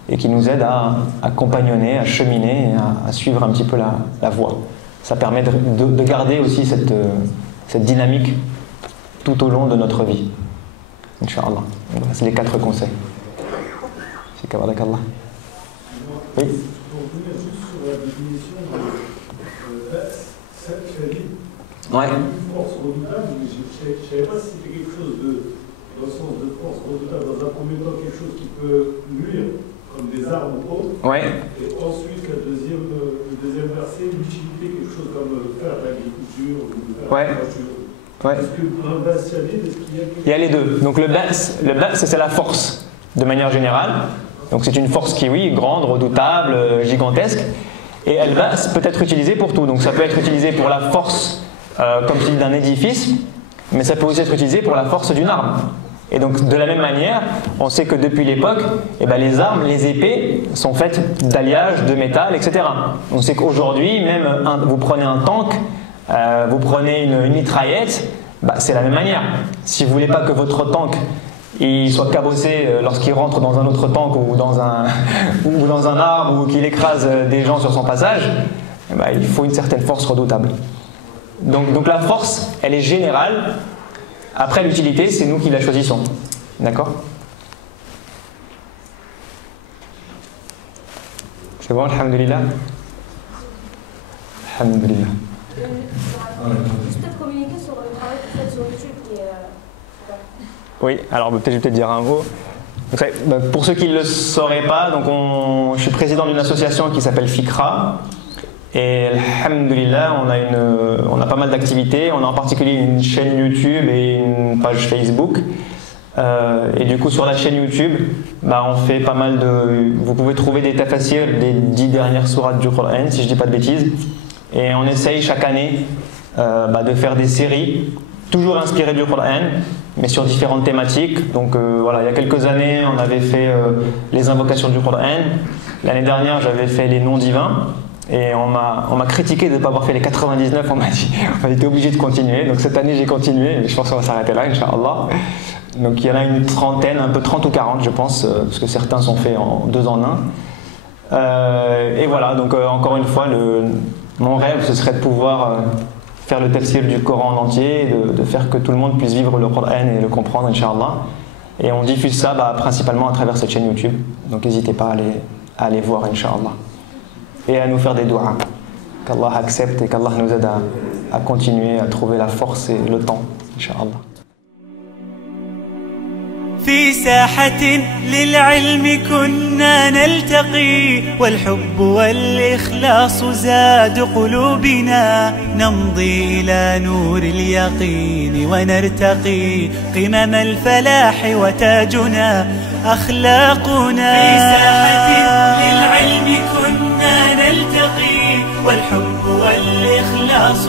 et qui nous aident à compagnonner, à cheminer, et à suivre un petit peu la voie. Ça permet de garder aussi cette dynamique tout au long de notre vie. Inch'Allah. C'est les 4 conseils. Oui. Pour revenir juste sur la définition de ouais. Une force redoutable, mais je ne savais pas si c'était quelque chose dans le sens de force redoutable. Dans un premier temps, quelque chose qui peut nuire, comme des armes ou autres. Ouais. Et ensuite, le deuxième verset, l'utilité, quelque chose comme faire de l'agriculture ou faire de la voiture. Ouais. Est-ce que dans le ba's shadid, est-ce qu'il y a Il y a les deux. Donc le ba's, c'est la force, de manière générale. Donc c'est une force qui, oui, grande, redoutable, gigantesque. Et le ba's peut être utilisé pour tout. Donc ça peut être utilisé pour la force, comme tu dis, d'un édifice, mais ça peut aussi être utilisé pour la force d'une arme. Et donc de la même manière, on sait que depuis l'époque, les armes, les épées sont faites d'alliages, de métal, etc. On sait qu'aujourd'hui, même vous prenez un tank, vous prenez une mitraillette, bah, c'est la même manière. Si vous voulez pas que votre tank il soit cabossé lorsqu'il rentre dans un autre tank ou dans un arbre ou qu'il écrase des gens sur son passage, bah, il faut une certaine force redoutable. Donc la force, elle est générale. Après l'utilité, c'est nous qui la choisissons. D'accord? C'est bon, alhamdulillah. Alhamdulillah. Juste peut-être communiquer sur le travail que vous faites sur YouTube qui est... Oui, alors je vais peut-être dire un mot. Donc, pour ceux qui ne le sauraient pas, donc je suis président d'une association qui s'appelle Fikra. Et alhamdulillah, on a pas mal d'activités. On a en particulier une chaîne YouTube et une page Facebook. Et du coup, sur la chaîne YouTube, bah, on fait pas mal de... Vous pouvez trouver des tafasirs des 10 dernières sourates du Coran, si je ne dis pas de bêtises. Et on essaye chaque année de faire des séries, toujours inspirées du Coran, mais sur différentes thématiques. Donc voilà, il y a quelques années, on avait fait les invocations du Coran. L'année dernière, j'avais fait les noms divins. Et on m'a critiqué de ne pas avoir fait les 99, on m'a dit on a été obligé de continuer. Donc cette année j'ai continué, et je pense qu'on va s'arrêter là, Inch'Allah. Donc il y en a une trentaine, un peu 30 ou 40 je pense, parce que certains sont faits en 2 en 1. Et voilà, donc encore une fois, mon rêve ce serait de pouvoir faire le tafsir du Coran en entier, de faire que tout le monde puisse vivre le Coran et le comprendre, Inch'Allah. Et on diffuse ça principalement à travers cette chaîne YouTube. Donc n'hésitez pas à aller voir, Inch'Allah. Et à nous faire des doigts. Qu'Allah accepte et qu'Allah nous aide à continuer à trouver la force et le temps, Inch'Allah. في ساحة للعلم كنا نلتقي والحب والإخلاص زاد قلوبنا نمضي إلى نور اليقين ونرتقي قمم الفلاح وتاجنا أخلاقنا في ساحة للعلم كنا نلتقي والحب والإخلاص